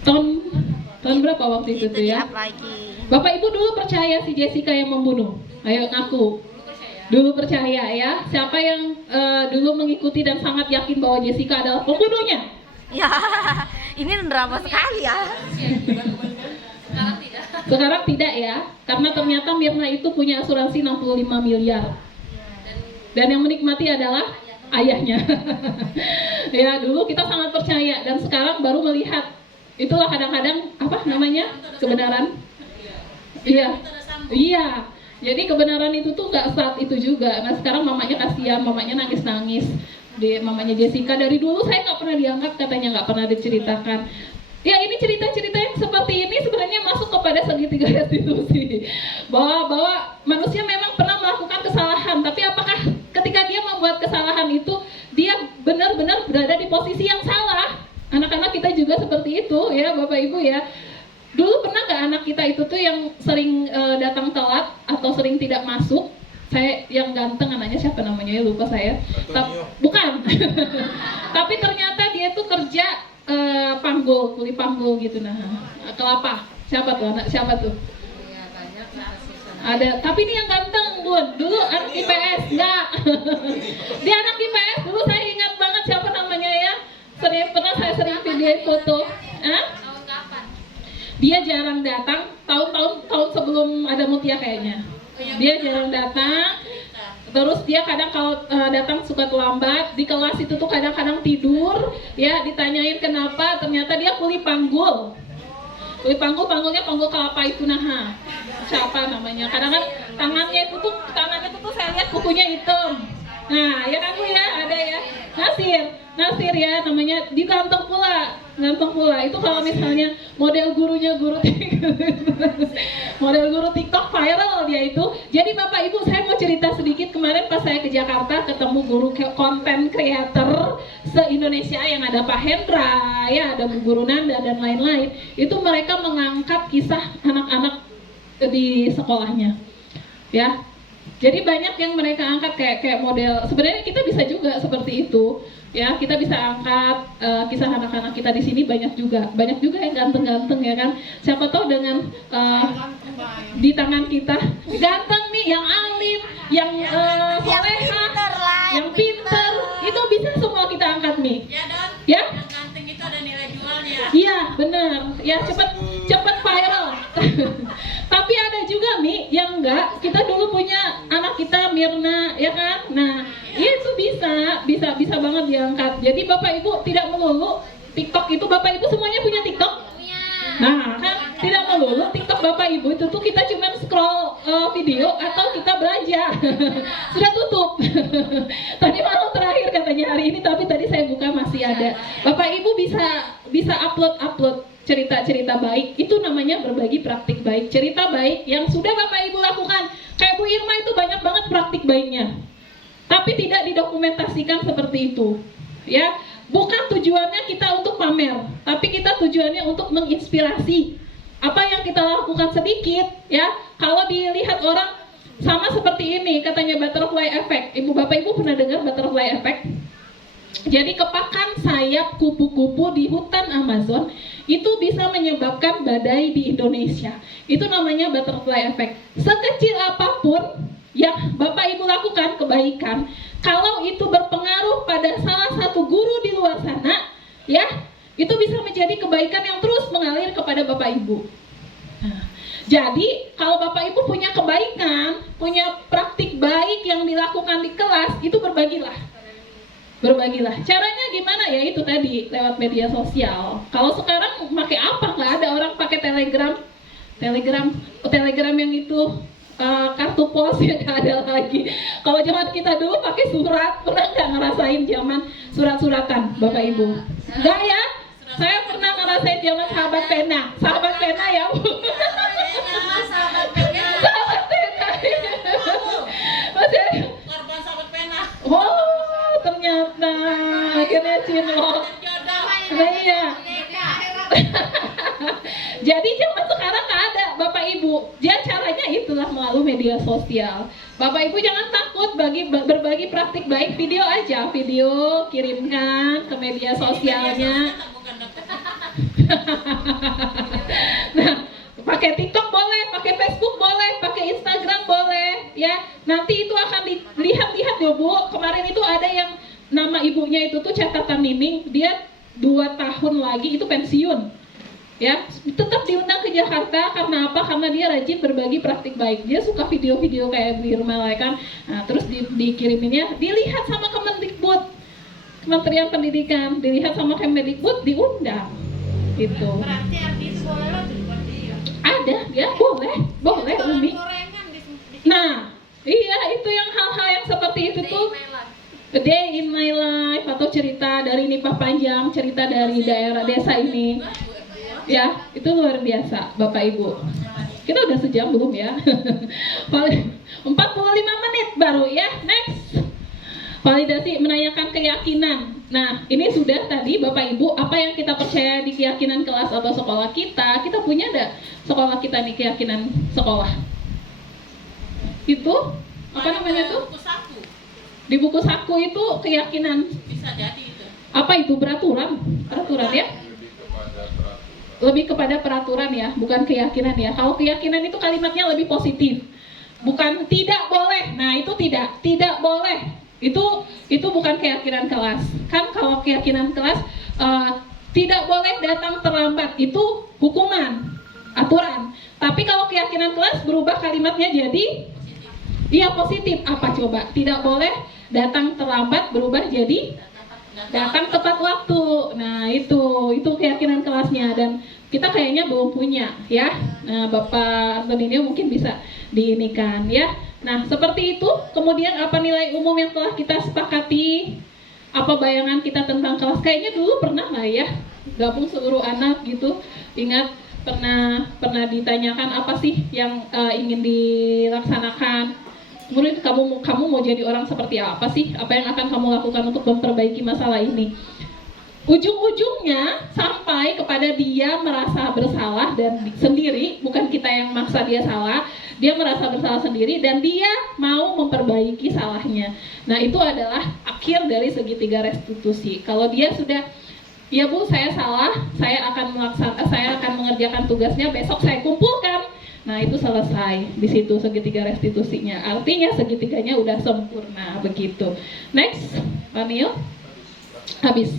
Tahun berapa waktu itu tuh ya? Bapak Ibu dulu percaya si Jessica yang membunuh? Ayo ngaku. Dulu percaya ya. Siapa yang dulu mengikuti dan sangat yakin bahwa Jessica adalah pembunuhnya? Ya, ini drama sekali ya. Sekarang tidak ya, karena ternyata Mirna itu punya asuransi 65 miliar. Dan yang menikmati adalah ayahnya. Ya, dulu kita sangat percaya dan sekarang baru melihat. Itulah kadang-kadang apa namanya? Kebenaran. Iya. Jadi kebenaran itu tuh nggak saat itu juga. Nah, sekarang mamanya kasihan, mamanya nangis-nangis. Mamanya Jessica dari dulu saya nggak pernah diangkat, katanya nggak pernah diceritakan. Ya, ini cerita-cerita yang seperti ini sebenarnya masuk kepada segitiga restitusi. Bahwa manusia memang pernah melakukan kesalahan, tapi apakah ketika dia membuat kesalahan itu dia benar-benar berada di posisi yang salah? Anak-anak kita juga seperti itu ya, Bapak Ibu ya. Dulu pernah nggak anak kita itu tuh yang sering datang telat atau sering tidak masuk? Saya yang ganteng, anaknya siapa namanya ya, lupa saya. Bukan. Tapi ternyata dia tuh kerja kuli panggul gitu, nah kelapa. Siapa tuh anak siapa tuh? Ada, tapi ini yang ganteng Bun. Dulu anak IPS enggak. Dia anak IPS dulu, saya ingat banget siapa namanya ya. Pernah saya sering video foto. Dia jarang datang, tahun sebelum ada Mutia kayaknya. Dia jarang datang. Terus dia kadang kalau datang suka terlambat, di kelas itu tuh kadang-kadang tidur, ya ditanyain kenapa, ternyata dia kuli panggul. Kuli panggulnya panggul kelapa itu, nah siapa namanya? Kadang-kadang tangannya itu tuh saya lihat kukunya hitam. Nah, ya kan Bu ya, ada ya. Nasir ya namanya, diganteng pula. Itu kalau misalnya model guru TikTok viral dia itu. Jadi Bapak Ibu, saya mau cerita sedikit. Kemarin pas saya ke Jakarta ketemu guru content creator se-Indonesia yang ada Pak Hendra, ya ada Bu Guru Nanda dan lain-lain. Itu mereka mengangkat kisah anak-anak di sekolahnya. Ya. Jadi banyak yang mereka angkat kayak model. Sebenarnya kita bisa juga seperti itu. Ya, kita bisa angkat kisah anak-anak kita di sini, banyak juga yang ganteng-ganteng ya kan. Siapa tahu dengan di tangan kita ganteng nih, yang alim, yang soleha, yang pinter, itu bisa semua kita angkat nih. Ya? Yang ganteng itu ada nilai jualnya. Iya, benar. Ya, cepat viral. Tapi ada juga nih yang enggak. Kita dulu punya anak kita Mirna, ya kan? Nah, itu bisa banget diangkat. Jadi Bapak Ibu tidak melulu TikTok itu, Bapak Ibu semuanya punya TikTok? Nah, kan tidak melulu TikTok Bapak Ibu itu tuh kita cuma scroll video atau kita belajar. Sudah tutup. Tadi malam terakhir katanya hari ini, tapi tadi saya buka masih ada. Bapak Ibu bisa upload cerita-cerita baik. Itu namanya berbagi praktik baik. Cerita baik yang sudah Bapak Ibu lakukan. Kayak Bu Irma itu banyak banget praktik baiknya. Tapi tidak didokumentasikan seperti itu. Ya, bukan tujuannya kita untuk pamer, tapi kita tujuannya untuk menginspirasi. Apa yang kita lakukan sedikit, ya. Kalau dilihat orang sama seperti ini, katanya butterfly effect. Bapak Ibu pernah dengar butterfly effect? Jadi kepakan sayap kupu-kupu di hutan Amazon itu bisa menyebabkan badai di Indonesia. Itu namanya butterfly effect. Sekecil apapun yang Bapak Ibu lakukan kebaikan, kalau itu berpengaruh pada salah satu guru di luar sana, ya, itu bisa menjadi kebaikan yang terus mengalir kepada Bapak Ibu. Nah, jadi kalau Bapak Ibu punya kebaikan, punya praktik baik yang dilakukan di kelas, itu berbagilah. Berbagilah. Caranya gimana? Ya itu tadi, lewat media sosial. Kalau sekarang pakai apa? Nggak ada orang pakai Telegram yang itu kartu pos ya nggak ada lagi. Kalau zaman kita dulu pakai surat, pernah nggak ngerasain zaman surat-suratan, Bapak Ibu? Nggak ya? Saya pernah ngerasain zaman sahabat pena ya. Sahabat pena. Sahabat pena. Masih ada. Korban sahabat pena. Oh, ternyata akhirnya cinlok. Nah, iya. Jadi zaman sekarang nggak ada Bapak Ibu. Dia caranya itulah melalui media sosial. Bapak Ibu jangan takut berbagi praktik baik, video aja, video kirimkan ke media sosialnya. Nah, pakai TikTok boleh, pakai Facebook boleh, pakai Instagram boleh, ya. Nanti itu akan dilihat-lihat ya Bu. Kemarin itu ada yang nama ibunya itu tuh catatan Nining, dia 2 tahun lagi itu pensiun. Ya, tetap diundang ke Jakarta karena apa? Karena dia rajin berbagi praktik baik. Dia suka video-video kayak di rumah kan. Nah, terus dikiriminnya, dilihat sama Kemendikbud, Kementerian Pendidikan, dilihat sama Kemendikbud, diundang. Gitu. Berarti artis boleh lo buat dia. Ada, ya boleh Umi. Nah, iya itu yang hal-hal yang seperti itu tuh. A Day in My Life atau cerita dari Nipah Panjang, cerita dari daerah desa ini. Ya, itu luar biasa, Bapak Ibu. Kita udah sejam belum ya? 45 menit baru ya. Next. Validasi menanyakan keyakinan. Nah, ini sudah tadi Bapak Ibu, apa yang kita percaya di keyakinan kelas atau sekolah kita punya enggak sekolah kita nih keyakinan sekolah? Itu apa namanya tuh? Di buku saku itu keyakinan. Bisa jadi itu. Apa itu? Peraturan ya? Lebih kepada peraturan ya, bukan keyakinan ya. Kalau keyakinan itu kalimatnya lebih positif, bukan tidak boleh. Nah itu tidak boleh. Itu bukan keyakinan kelas. Kan kalau keyakinan kelas tidak boleh datang terlambat, itu hukuman, aturan. Tapi kalau keyakinan kelas berubah kalimatnya jadi iya positif. Apa coba? Tidak boleh datang terlambat berubah jadi datang tepat waktu. Nah itu keyakinan kelasnya dan kita kayaknya belum punya ya. Nah Bapak Antonio mungkin bisa diinikan ya. Nah seperti itu. Kemudian apa nilai umum yang telah kita sepakati? Apa bayangan kita tentang kelas? Kayaknya dulu pernah lah ya gabung seluruh anak gitu. Ingat pernah ditanyakan apa sih yang ingin dilaksanakan? Kemudian kamu mau jadi orang seperti apa sih? Apa yang akan kamu lakukan untuk memperbaiki masalah ini? Ujung-ujungnya sampai kepada dia merasa bersalah dan sendiri, bukan kita yang maksa dia salah, dia merasa bersalah sendiri dan dia mau memperbaiki salahnya. Nah itu adalah akhir dari segitiga restitusi. Kalau dia sudah, ya Bu saya salah, saya akan mengerjakan tugasnya, besok saya kumpulkan. Nah itu selesai, di situ segitiga restitusinya. Artinya segitiganya udah sempurna begitu. Next, Pak Nio. Habis.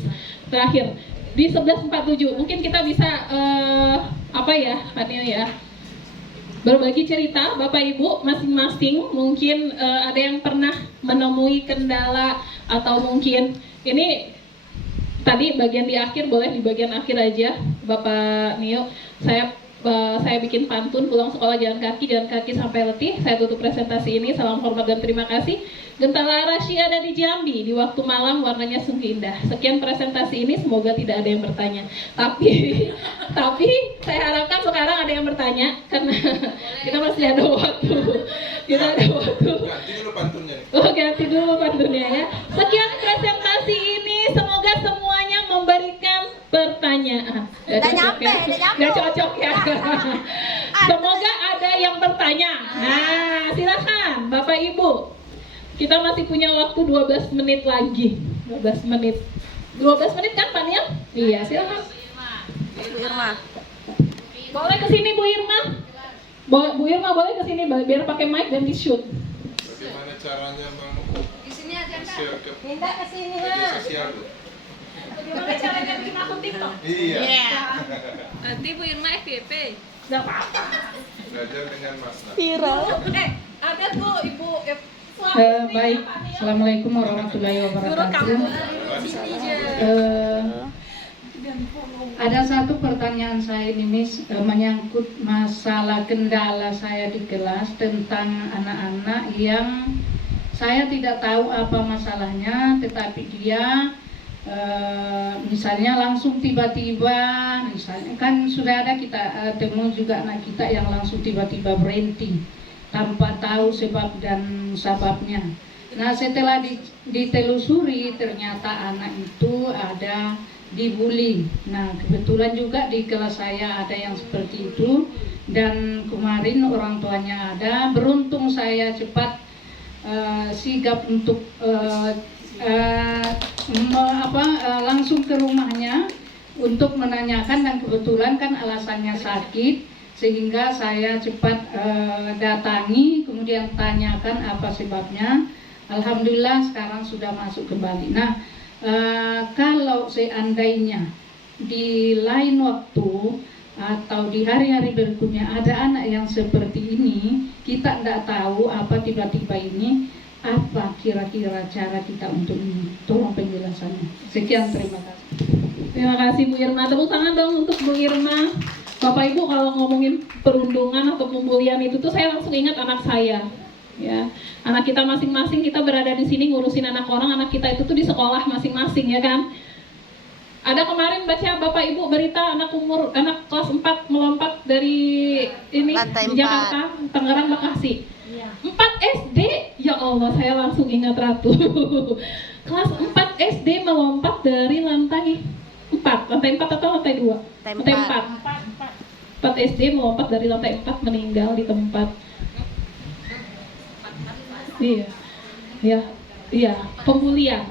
Terakhir di 1147 mungkin kita bisa apa ya Pak Nio ya, berbagi cerita Bapak Ibu masing-masing. Mungkin ada yang pernah menemui kendala atau mungkin ini tadi bagian di akhir, boleh di bagian akhir aja Bapak Nio. Saya bikin pantun, pulang sekolah jalan kaki sampai letih. Saya tutup presentasi ini, salam hormat dan terima kasih. Gentala Rasyi ada di Jambi, di waktu malam warnanya sungguh indah. Sekian presentasi ini, semoga tidak ada yang bertanya. Tapi saya harapkan sekarang ada yang bertanya, karena kita masih ada waktu. Kita ada waktu. Ganti dulu pantunnya. Ganti dulu pantunnya ya. Sekian presentasi ini, semoga semuanya memberikan pertanyaan. Nggak cocok ya. silakan Bapak Ibu. Kita masih punya waktu 12 menit lagi. 12 menit. 12 menit kan Pak Niel? Iya, silakan. Bu Irma. Boleh ke sini Bu Irma. Bu Irma boleh ke sini biar pakai mic dan di-shoot. Bagaimana caranya Di sini aja share ke Minta ke sini media sosial? Bagaimana caranya bikin akun TikTok? Iya. Nanti Bu Irma FYP. Gak apa-apa. Belajar dengan Mas Nah. Viral. Ada tuh Ibu. Baik, Assalamualaikum warahmatullahi wabarakatuh. Sini aja. Ada satu pertanyaan saya ini Miss, menyangkut masalah kendala saya di kelas tentang anak-anak yang saya tidak tahu apa masalahnya, tetapi dia misalnya langsung tiba-tiba, misalnya kan sudah ada kita temu juga anak kita yang langsung tiba-tiba berhenti tanpa tahu sebab dan sababnya. Nah, setelah ditelusuri ternyata anak itu ada dibully. Nah, kebetulan juga di kelas saya ada yang seperti itu, dan kemarin orang tuanya ada. Beruntung saya cepat sigap untuk langsung ke rumahnya untuk menanyakan, dan kebetulan kan alasannya sakit, sehingga saya cepat datangi, kemudian tanyakan apa sebabnya. Alhamdulillah sekarang sudah masuk kembali. Nah, kalau seandainya di lain waktu atau di hari-hari berikutnya ada anak yang seperti ini, kita tidak tahu apa tiba-tiba ini, apa kira-kira cara kita untuk ini? Tolong penjelasannya. Sekian, terima kasih. Terima kasih Bu Irma. Tepuk tangan dong untuk Bu Irma. Bapak Ibu, kalau ngomongin perundungan atau pembulian itu tuh saya langsung ingat anak saya. Ya, anak kita masing-masing, kita berada di sini ngurusin anak orang, anak kita itu tuh di sekolah masing-masing, ya kan? Ada kemarin baca Bapak Ibu berita anak kelas 4 melompat dari ini Lantai di Jakarta, Tangerang, Bekasi. 4 SD, ya Allah, saya langsung ingat Ratu. Kelas 4 SD melompat dari lantai 4 atau lantai 2? Lantai 4 SD melompat dari lantai 4, meninggal di tempat. Iya, pembulian.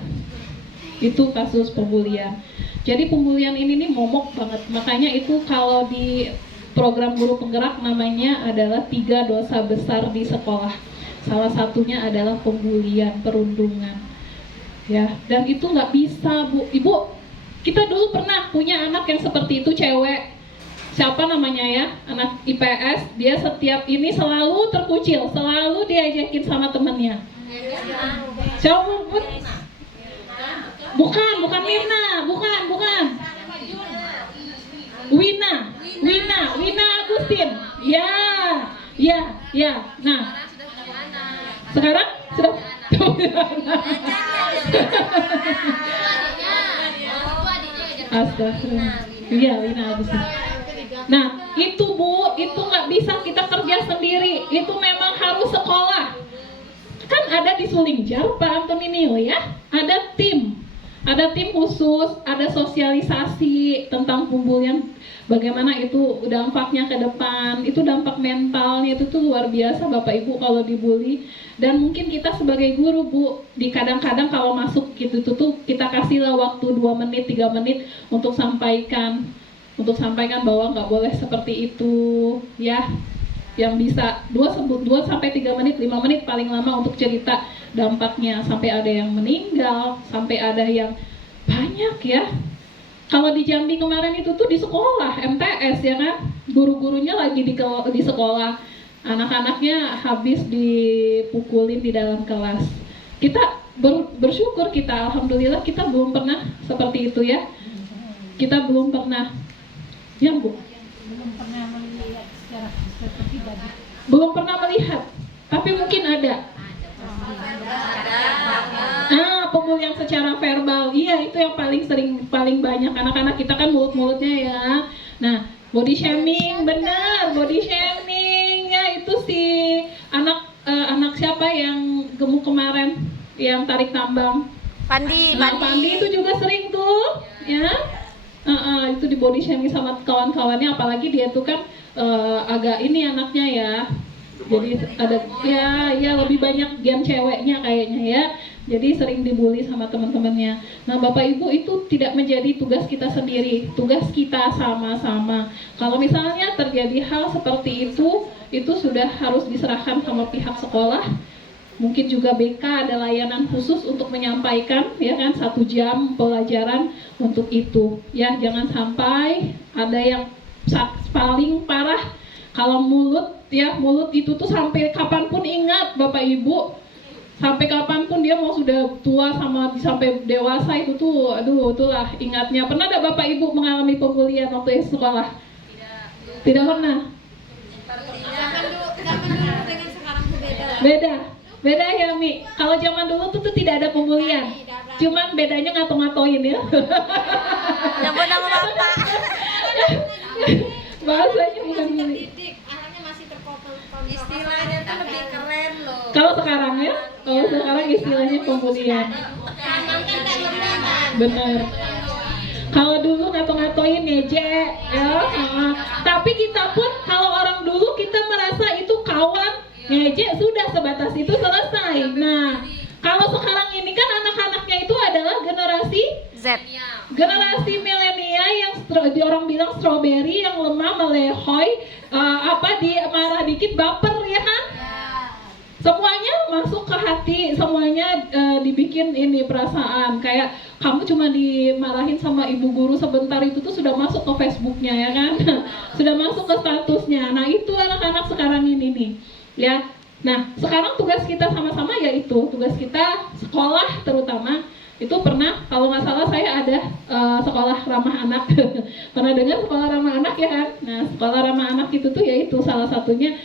Itu kasus pembulian. Jadi pembulian ini nih momok banget. Makanya itu kalau di program guru penggerak namanya adalah 3 dosa besar di sekolah. Salah satunya adalah pembulian, perundungan. Ya, dan itu nggak bisa, Bu. Ibu, kita dulu pernah punya anak yang seperti itu, cewek. Siapa namanya ya? Anak IPS. Dia setiap ini selalu terkucil, selalu diajakin sama temennya. Siapa? Bukan Mirna, bukan. Wina Agustin. Ya. Nah, sekarang sudah. Astagfirullah. Iya, Wina Agustin. Nah, itu Bu, itu nggak bisa kita kerja sendiri. Itu memang harus sekolah. Kan ada di Sulingjar, Pak Antoninio ya, ada tim khusus, ada sosialisasi tentang pembulian, bagaimana itu dampaknya ke depan, itu dampak mentalnya itu tuh luar biasa Bapak Ibu kalau dibully. Dan mungkin kita sebagai guru Bu, di kadang-kadang kalau masuk gitu tuh kita kasihlah waktu 2 menit, 3 menit untuk sampaikan bahwa nggak boleh seperti itu ya. Yang bisa 2 sampai 3 menit, 5 menit paling lama untuk cerita dampaknya, sampai ada yang meninggal, sampai ada yang banyak ya. Kalau di Jambi kemarin itu tuh di sekolah MTS ya kan, guru-gurunya lagi di sekolah, anak-anaknya habis dipukulin di dalam kelas. Kita bersyukur, kita alhamdulillah kita belum pernah seperti itu ya. Kita belum pernah, ya Bu? Belum pernah melihat, tapi mungkin ada. Pembulian secara verbal, iya itu yang paling banyak. Anak-anak kita kan mulut-mulutnya ya. Nah, body shaming, benar, body shaming ya, itu si anak siapa yang gemuk kemarin, yang tarik tambang. Pandi itu juga sering tuh, ya. Itu di body shaming sama kawan-kawannya, apalagi dia tuh kan agak ini anaknya ya, Jadi ada ya lebih banyak game ceweknya kayaknya ya. Jadi sering dibully sama teman-temannya. Nah, Bapak Ibu, itu tidak menjadi tugas kita sendiri, tugas kita sama-sama. Kalau misalnya terjadi hal seperti itu sudah harus diserahkan sama pihak sekolah. Mungkin juga BK ada layanan khusus untuk menyampaikan, ya kan, 1 jam pelajaran untuk itu. Ya, jangan sampai ada yang paling parah kalau mulut itu tuh sampai kapanpun, ingat Bapak Ibu, sampai kapanpun dia mau sudah tua sampai dewasa itu tuh, itulah ingatnya. Pernah ada Bapak Ibu mengalami pembulian waktu sekolah? Tidak pernah. Zaman dulu dengan sekarang tuh beda. Beda ya Mi. Kalau zaman dulu tuh tidak ada pembulian, cuman bedanya ngato-ngatoin ya. Nyebut nama bapak. Bahasanya bukan bully. Anaknya masih istilahnya tuh lebih keren loh. Kalau sekarang ya, kalau sekarang istilahnya pembulian. Bener. Kalau dulu ngato-ngatoin ngejek, ya. Tapi kita pun kalau orang dulu kita merasa itu kawan, ngejek sudah sebatas itu selesai. Nah, kalau sekarang ini kan anak-anaknya itu adalah generasi Z. Generasi milenial yang orang bilang strawberry, yang lemah, melehoy, marah dikit baper ya kan? Semuanya masuk ke hati, semuanya dibikin ini perasaan. Kayak kamu cuma dimarahin sama ibu guru sebentar itu tuh sudah masuk ke Facebooknya ya kan? Sudah masuk ke statusnya. Nah, itu anak-anak sekarang ini nih. Ya. Nah, sekarang tugas kita sama-sama yaitu tugas kita sekolah terutama. Itu pernah, kalau nggak salah saya ada sekolah ramah anak. Pernah dengar sekolah ramah anak ya kan? Nah, sekolah ramah anak itu tuh yaitu salah satunya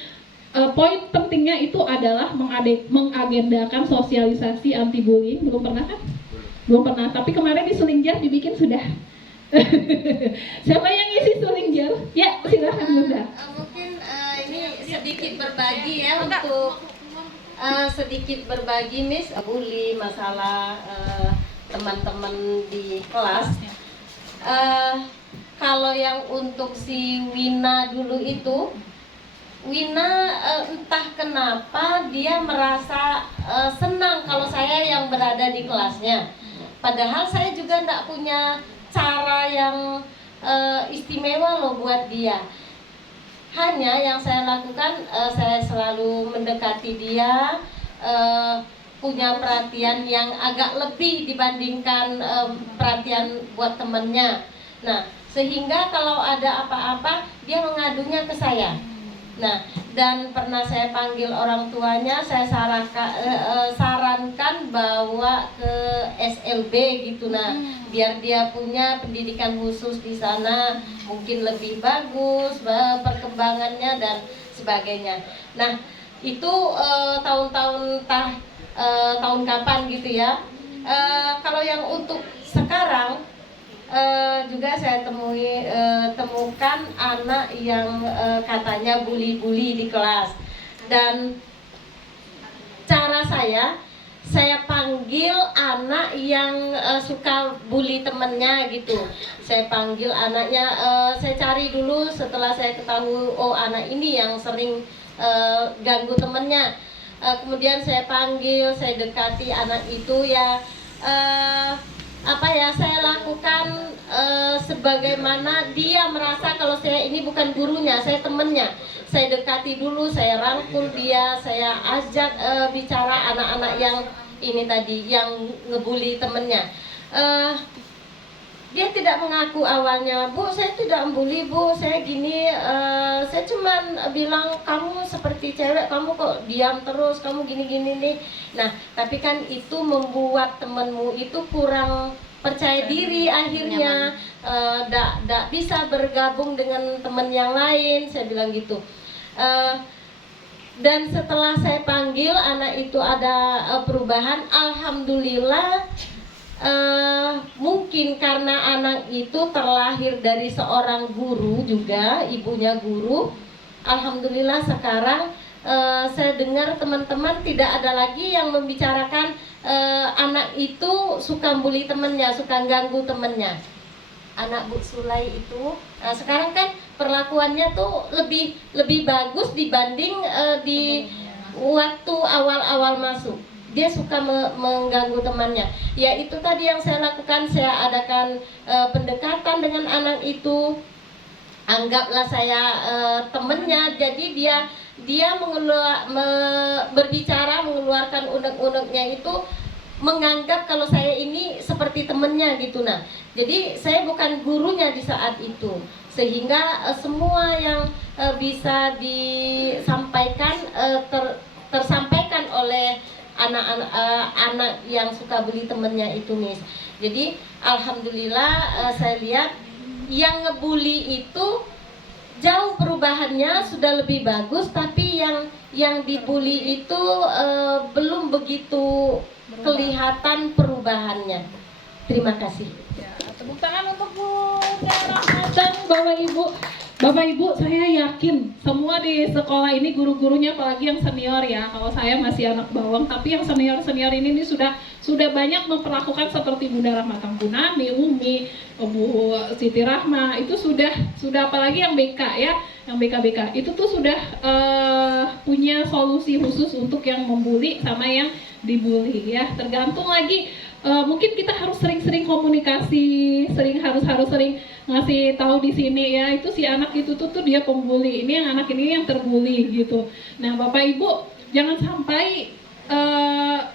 poin pentingnya itu adalah mengagendakan sosialisasi anti bullying. Belum pernah kan? Belum pernah, tapi kemarin di Sulingjar dibikin sudah. Siapa yang ngisi Sulingjar? Ya, silahkan Bunda. Mungkin ini sedikit berbagi ya untuk sedikit berbagi Miss, bully masalah teman-teman di kelas. Kalau yang untuk si Wina dulu itu, entah kenapa dia merasa senang kalau saya yang berada di kelasnya. Padahal saya juga tidak punya cara yang istimewa loh buat dia. Hanya yang saya lakukan, saya selalu mendekati dia, punya perhatian yang agak lebih dibandingkan perhatian buat temannya. Nah, sehingga kalau ada apa-apa, dia mengadunya ke saya. Nah, dan pernah saya panggil orang tuanya, saya sarankan bawa ke SLB gitu. Nah, biar dia punya pendidikan khusus di sana, mungkin lebih bagus perkembangannya dan sebagainya. Nah, itu tahun kapan gitu ya. Kalau yang untuk sekarang juga saya temukan anak yang katanya bully di kelas, dan cara saya panggil anak yang suka bully temennya gitu. Saya panggil anaknya, saya cari dulu setelah saya ketahui oh anak ini yang sering ganggu temennya. Kemudian saya panggil, saya dekati anak itu ya. Saya lakukan sebagaimana dia merasa kalau saya ini bukan gurunya, saya temennya. Saya dekati dulu, saya rangkul dia, saya ajak bicara anak-anak yang ini tadi, yang ngebully temennya. Dia tidak mengaku awalnya, Bu, saya tidak membuli, Bu, saya gini, saya cuman bilang kamu seperti cewek, kamu kok diam terus, kamu gini-gini nih. Nah, tapi kan itu membuat temenmu itu kurang percaya diri, akhirnya tidak bisa bergabung dengan teman yang lain, saya bilang gitu. Dan setelah saya panggil, anak itu ada perubahan, alhamdulillah. Mungkin karena anak itu terlahir dari seorang guru juga, ibunya guru. Alhamdulillah sekarang saya dengar teman-teman tidak ada lagi yang membicarakan anak itu suka bully temennya, suka ganggu temennya. Anak Bu Sulai itu sekarang kan perlakuannya tuh lebih bagus dibanding di waktu awal-awal masuk. Dia suka mengganggu temannya. Ya itu tadi yang saya lakukan, saya adakan pendekatan dengan anak itu. Anggaplah saya temennya, jadi dia berbicara, mengeluarkan unek-uneknya itu menganggap kalau saya ini seperti temennya gitu. Nah, jadi saya bukan gurunya di saat itu, sehingga semua yang bisa disampaikan tersampaikan oleh anak yang suka bully temennya itu, Miss. Jadi alhamdulillah saya lihat yang ngebully itu jauh perubahannya, sudah lebih bagus, tapi yang dibully itu belum begitu kelihatan perubahannya. Terima kasih. Ya, tepuk tangan untuk Bu dan Bapak Ibu, saya yakin semua di sekolah ini guru-gurunya, apalagi yang senior ya. Kalau saya masih anak bawang, tapi yang senior ini sudah banyak memperlakukan seperti Bunda Rahmatang Punami, Umi, Bu Siti Rahma, itu sudah apalagi yang BK ya, yang BK itu tuh sudah punya solusi khusus untuk yang membuli sama yang dibully ya. Tergantung lagi, mungkin kita harus sering-sering komunikasi, harus sering ngasih tahu di sini ya, itu si anak itu tuh dia pembuli, ini yang anak ini yang terbuli gitu. Nah Bapak Ibu, jangan sampai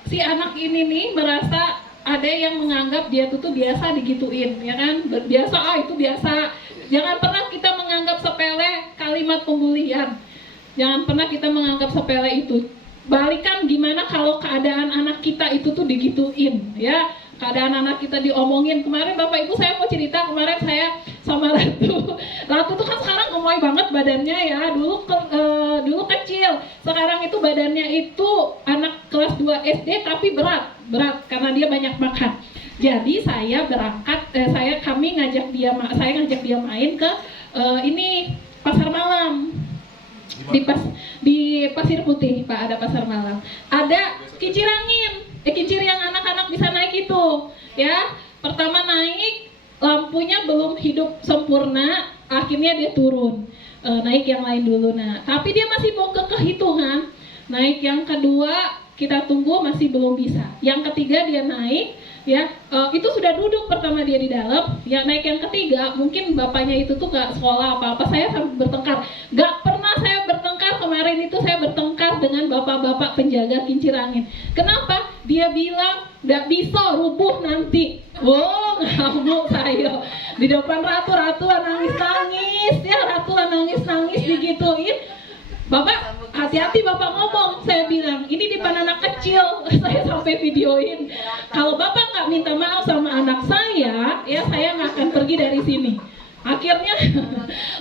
si anak ini nih merasa ada yang menganggap dia tuh biasa digituin ya kan, biasa itu biasa. Jangan pernah kita menganggap sepele kalimat pembulian, jangan pernah kita menganggap sepele itu. Balikan gimana kalau keadaan anak kita itu tuh digituin ya, keadaan anak kita diomongin. Kemarin Bapak Ibu saya mau cerita, kemarin saya sama Ratu tuh kan sekarang gemoy banget badannya ya, dulu kecil, sekarang itu badannya itu anak kelas 2 SD tapi berat karena dia banyak makan. Jadi saya kami ngajak dia main ke ini pasar malam. Di Pasir Putih Pak, ada pasar malam, ada kincir angin, kincir yang anak-anak bisa naik itu ya. Pertama naik, lampunya belum hidup sempurna, akhirnya dia turun, naik yang lain dulu. Nah tapi dia masih mau kehitungan, naik yang kedua kita tunggu masih belum bisa, yang ketiga dia naik ya, itu sudah duduk pertama dia di dalam, yang naik yang ketiga mungkin bapaknya itu tuh gak sekolah apa-apa, saya sampai bertengkar, gak pernah saya bertengkar, kemarin itu saya bertengkar dengan bapak-bapak penjaga kincir angin. Kenapa? Dia bilang gak bisa, rubuh nanti. Wow, ngamuk saya di depan Ratu nangis-nangis ya, Ratu nangis-nangis digituin. Bapak, hati-hati Bapak ngomong, saya bilang, ini di depan anak kecil, saya sampai videoin. Kalau Bapak nggak minta maaf sama anak saya, ya saya nggak akan pergi dari sini. Akhirnya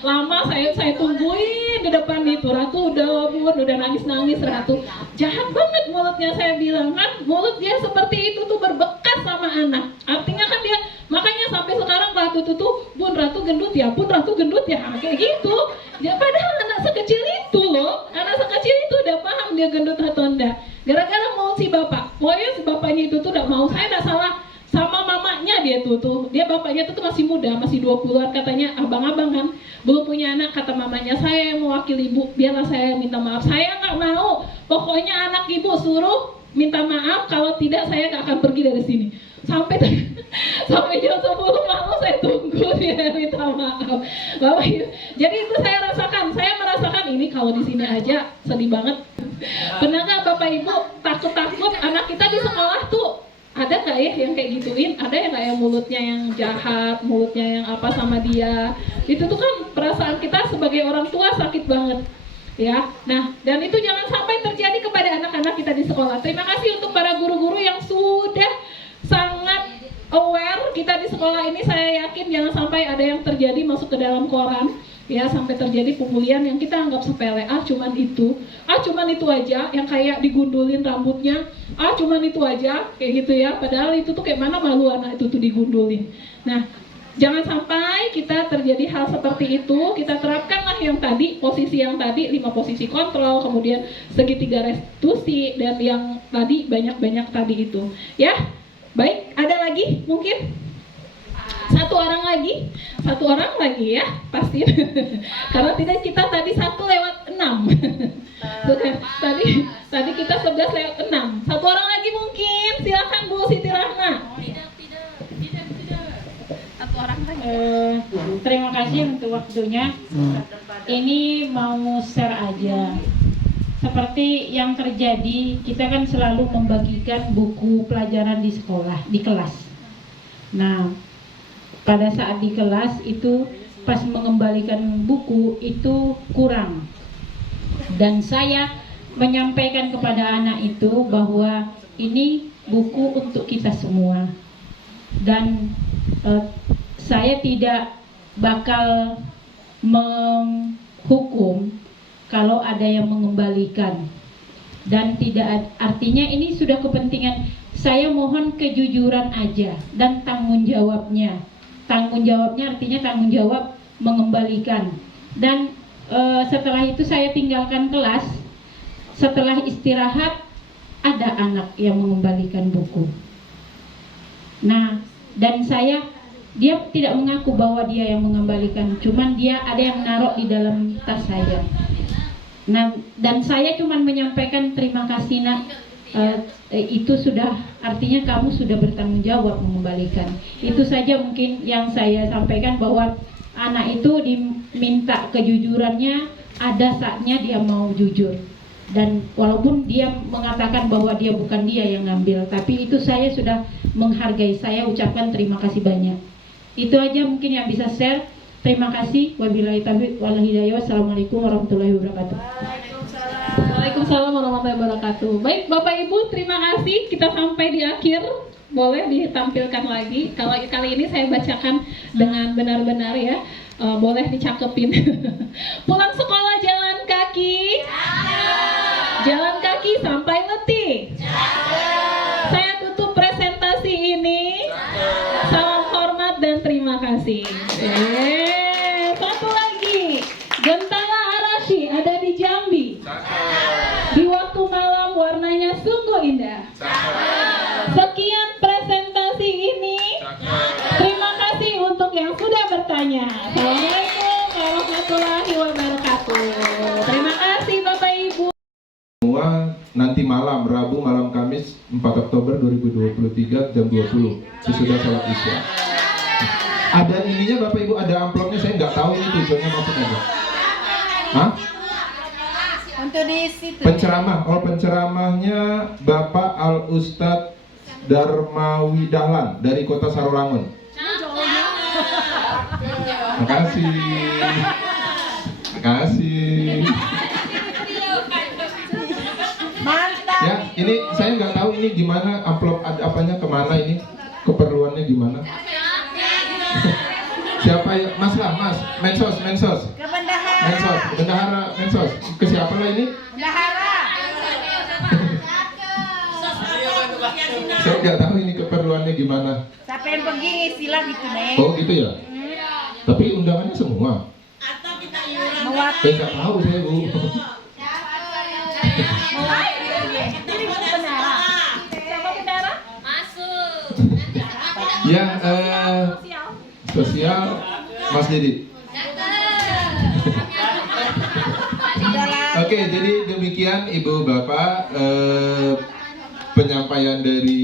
lama saya tungguin di depan itu, Ratu udah nangis-nangis, Ratu. Jahat banget mulutnya, saya bilang kan, mulut dia seperti itu tuh berbekas sama anak. Artinya kan dia, makanya sampai sekarang Ratu tuh, Bun Ratu gendut ya, kayak gitu. Ya padahal anak sekecil itu loh, anak sekecil itu udah paham dia gendut atau enggak. Gara-gara mau si bapak, pokoknya si bapaknya itu tuh udah mau, saya udah salah sama mamanya dia tuh. Dia bapaknya tuh masih muda, masih 20-an, katanya abang-abang kan, belum punya anak, kata mamanya, saya yang mewakili ibu, biarlah saya minta maaf. Saya nggak mau, pokoknya anak ibu suruh minta maaf, kalau tidak saya nggak akan pergi dari sini. Sampai jam 10 malam saya tunggu dia minta maaf. Bapak Ibu, jadi itu saya merasakan ini kalau di sini aja sedih banget. Pernah nggak Bapak Ibu takut anak kita di sekolah tuh ada nggak ya yang kayak gituin? Ada ya nggak yang mulutnya yang jahat, mulutnya yang apa sama dia? Itu tuh kan perasaan kita sebagai orang tua sakit banget. Ya, nah dan itu jangan sampai terjadi kepada anak-anak kita di sekolah. Terima kasih untuk para guru-guru yang sudah sangat aware kita di sekolah ini. Saya yakin jangan sampai ada yang terjadi masuk ke dalam koran ya, sampai terjadi pembulian yang kita anggap sepele, cuman itu aja, yang kayak digundulin rambutnya, cuman itu aja kayak gitu ya, padahal itu tuh kayak mana malu anak itu tuh digundulin. Nah jangan sampai kita terjadi hal seperti itu. Kita terapkanlah yang tadi, posisi yang tadi, 5 posisi kontrol, kemudian segitiga restitusi, dan yang tadi banyak-banyak tadi itu ya. Baik, ada lagi mungkin? Satu orang lagi ya, pasti. Karena tidak kita tadi 1:06. Tadi kita 11:06. Satu orang lagi mungkin, silakan Bu Siti Rahma. Satu orang lagi. Terima kasih untuk waktunya. Ini mau share aja. Seperti yang terjadi, kita kan selalu membagikan buku pelajaran di sekolah, di kelas. Nah, pada saat di kelas itu pas mengembalikan buku itu kurang. Dan saya menyampaikan kepada anak itu bahwa ini buku untuk kita semua. Dan saya tidak bakal menghukum kalau ada yang mengembalikan, dan tidak artinya ini sudah kepentingan. Saya mohon kejujuran aja dan tanggung jawabnya artinya tanggung jawab mengembalikan. Dan setelah itu saya tinggalkan kelas. Setelah istirahat ada anak yang mengembalikan buku. Nah, dan dia tidak mengaku bahwa dia yang mengembalikan, cuman dia ada yang naruh di dalam tas saya. Nah, dan saya cuman menyampaikan terima kasih nak, itu sudah artinya kamu sudah bertanggung jawab mengembalikan. Itu saja mungkin yang saya sampaikan, bahwa anak itu diminta kejujurannya, ada saatnya dia mau jujur. Dan walaupun dia mengatakan bahwa dia bukan dia yang ngambil, tapi itu saya sudah menghargai, saya ucapkan terima kasih banyak. Itu aja mungkin yang bisa share. Terima kasih. Wabillahi taufiq wal hidayah. Wassalamualaikum warahmatullahi wabarakatuh. Waalaikumsalam warahmatullahi wabarakatuh. Baik Bapak Ibu, terima kasih. Kita sampai di akhir. Boleh ditampilkan lagi. Kalau kali ini saya bacakan dengan benar-benar ya. Boleh dicakepin. Pulang sekolah jalan kaki. Jalan kaki sampai letih. Saya tutup presentasi ini. Salam hormat dan terima kasih. Satu lagi, Gentala Arashi ada di Jambi. Di waktu malam warnanya sungguh indah. Sekian presentasi ini. Terima kasih untuk yang sudah bertanya. Assalamualaikum warahmatullahi wabarakatuh. Terima kasih Bapak Ibu. Semua nanti malam, Rabu malam Kamis 4 Oktober 2023 jam 20 sesudah sholat Isya. Ada ininya Bapak Ibu, ada amplopnya, saya nggak tahu ini tujuannya maksudnya apa. Hah? Untuk di situ. Penceramah, penceramahnya Bapak Al Ustadz Darmawi Dahlan dari Kota Sarolangun. Makasih. Mantap. Ya, ini saya nggak tahu ini gimana amplop apanya kemana ini, keperluannya gimana. Siapa ya? Mas, Mensos. Ke bendahara. Mensos. Ke siapa lah ini? Bendahara. Saya nggak tahu ini keperluannya gimana. Siapa yang pergi ngisilah gitu nih. Oh gitu ya. Tapi undangannya semua. Mewakili. Saya nggak tahu saya Bu. Ya, sosial Mas Didi. Oke, jadi demikian Ibu Bapak penyampaian dari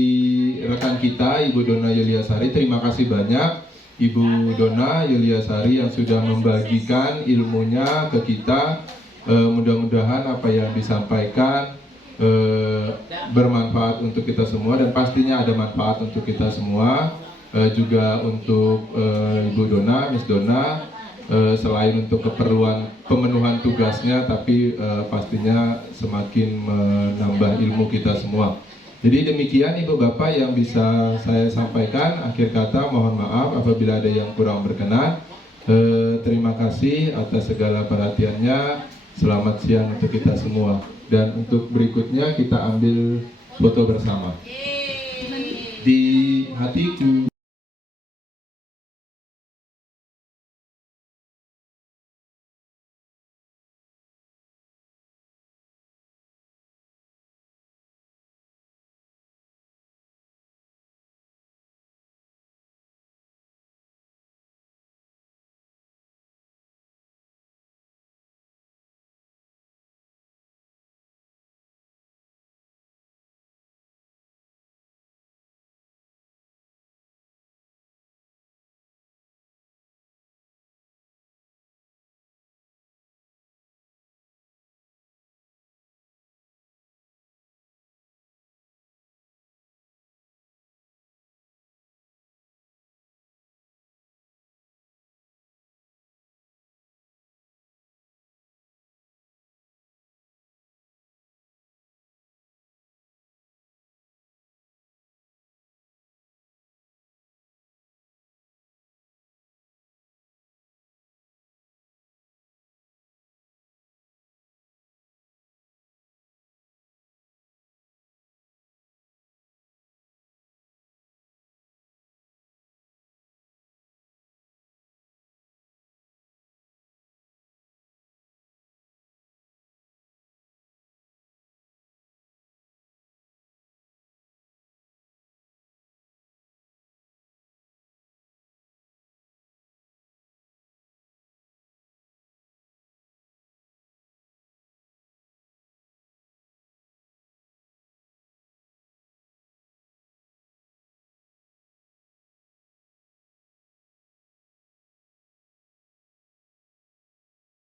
rekan kita Ibu Dona Yuliasari. Terima kasih banyak Ibu Dona Yuliasari yang sudah membagikan ilmunya ke kita. Mudah-mudahan apa yang disampaikan bermanfaat untuk kita semua, dan pastinya ada manfaat untuk kita semua. Juga untuk Ibu Dona, Miss Dona, selain untuk keperluan pemenuhan tugasnya, tapi pastinya semakin menambah ilmu kita semua. Jadi demikian Ibu Bapak yang bisa saya sampaikan. Akhir kata mohon maaf apabila ada yang kurang berkenan. Terima kasih atas segala perhatiannya. Selamat siang untuk kita semua. Dan untuk berikutnya kita ambil foto bersama. Di hatiku.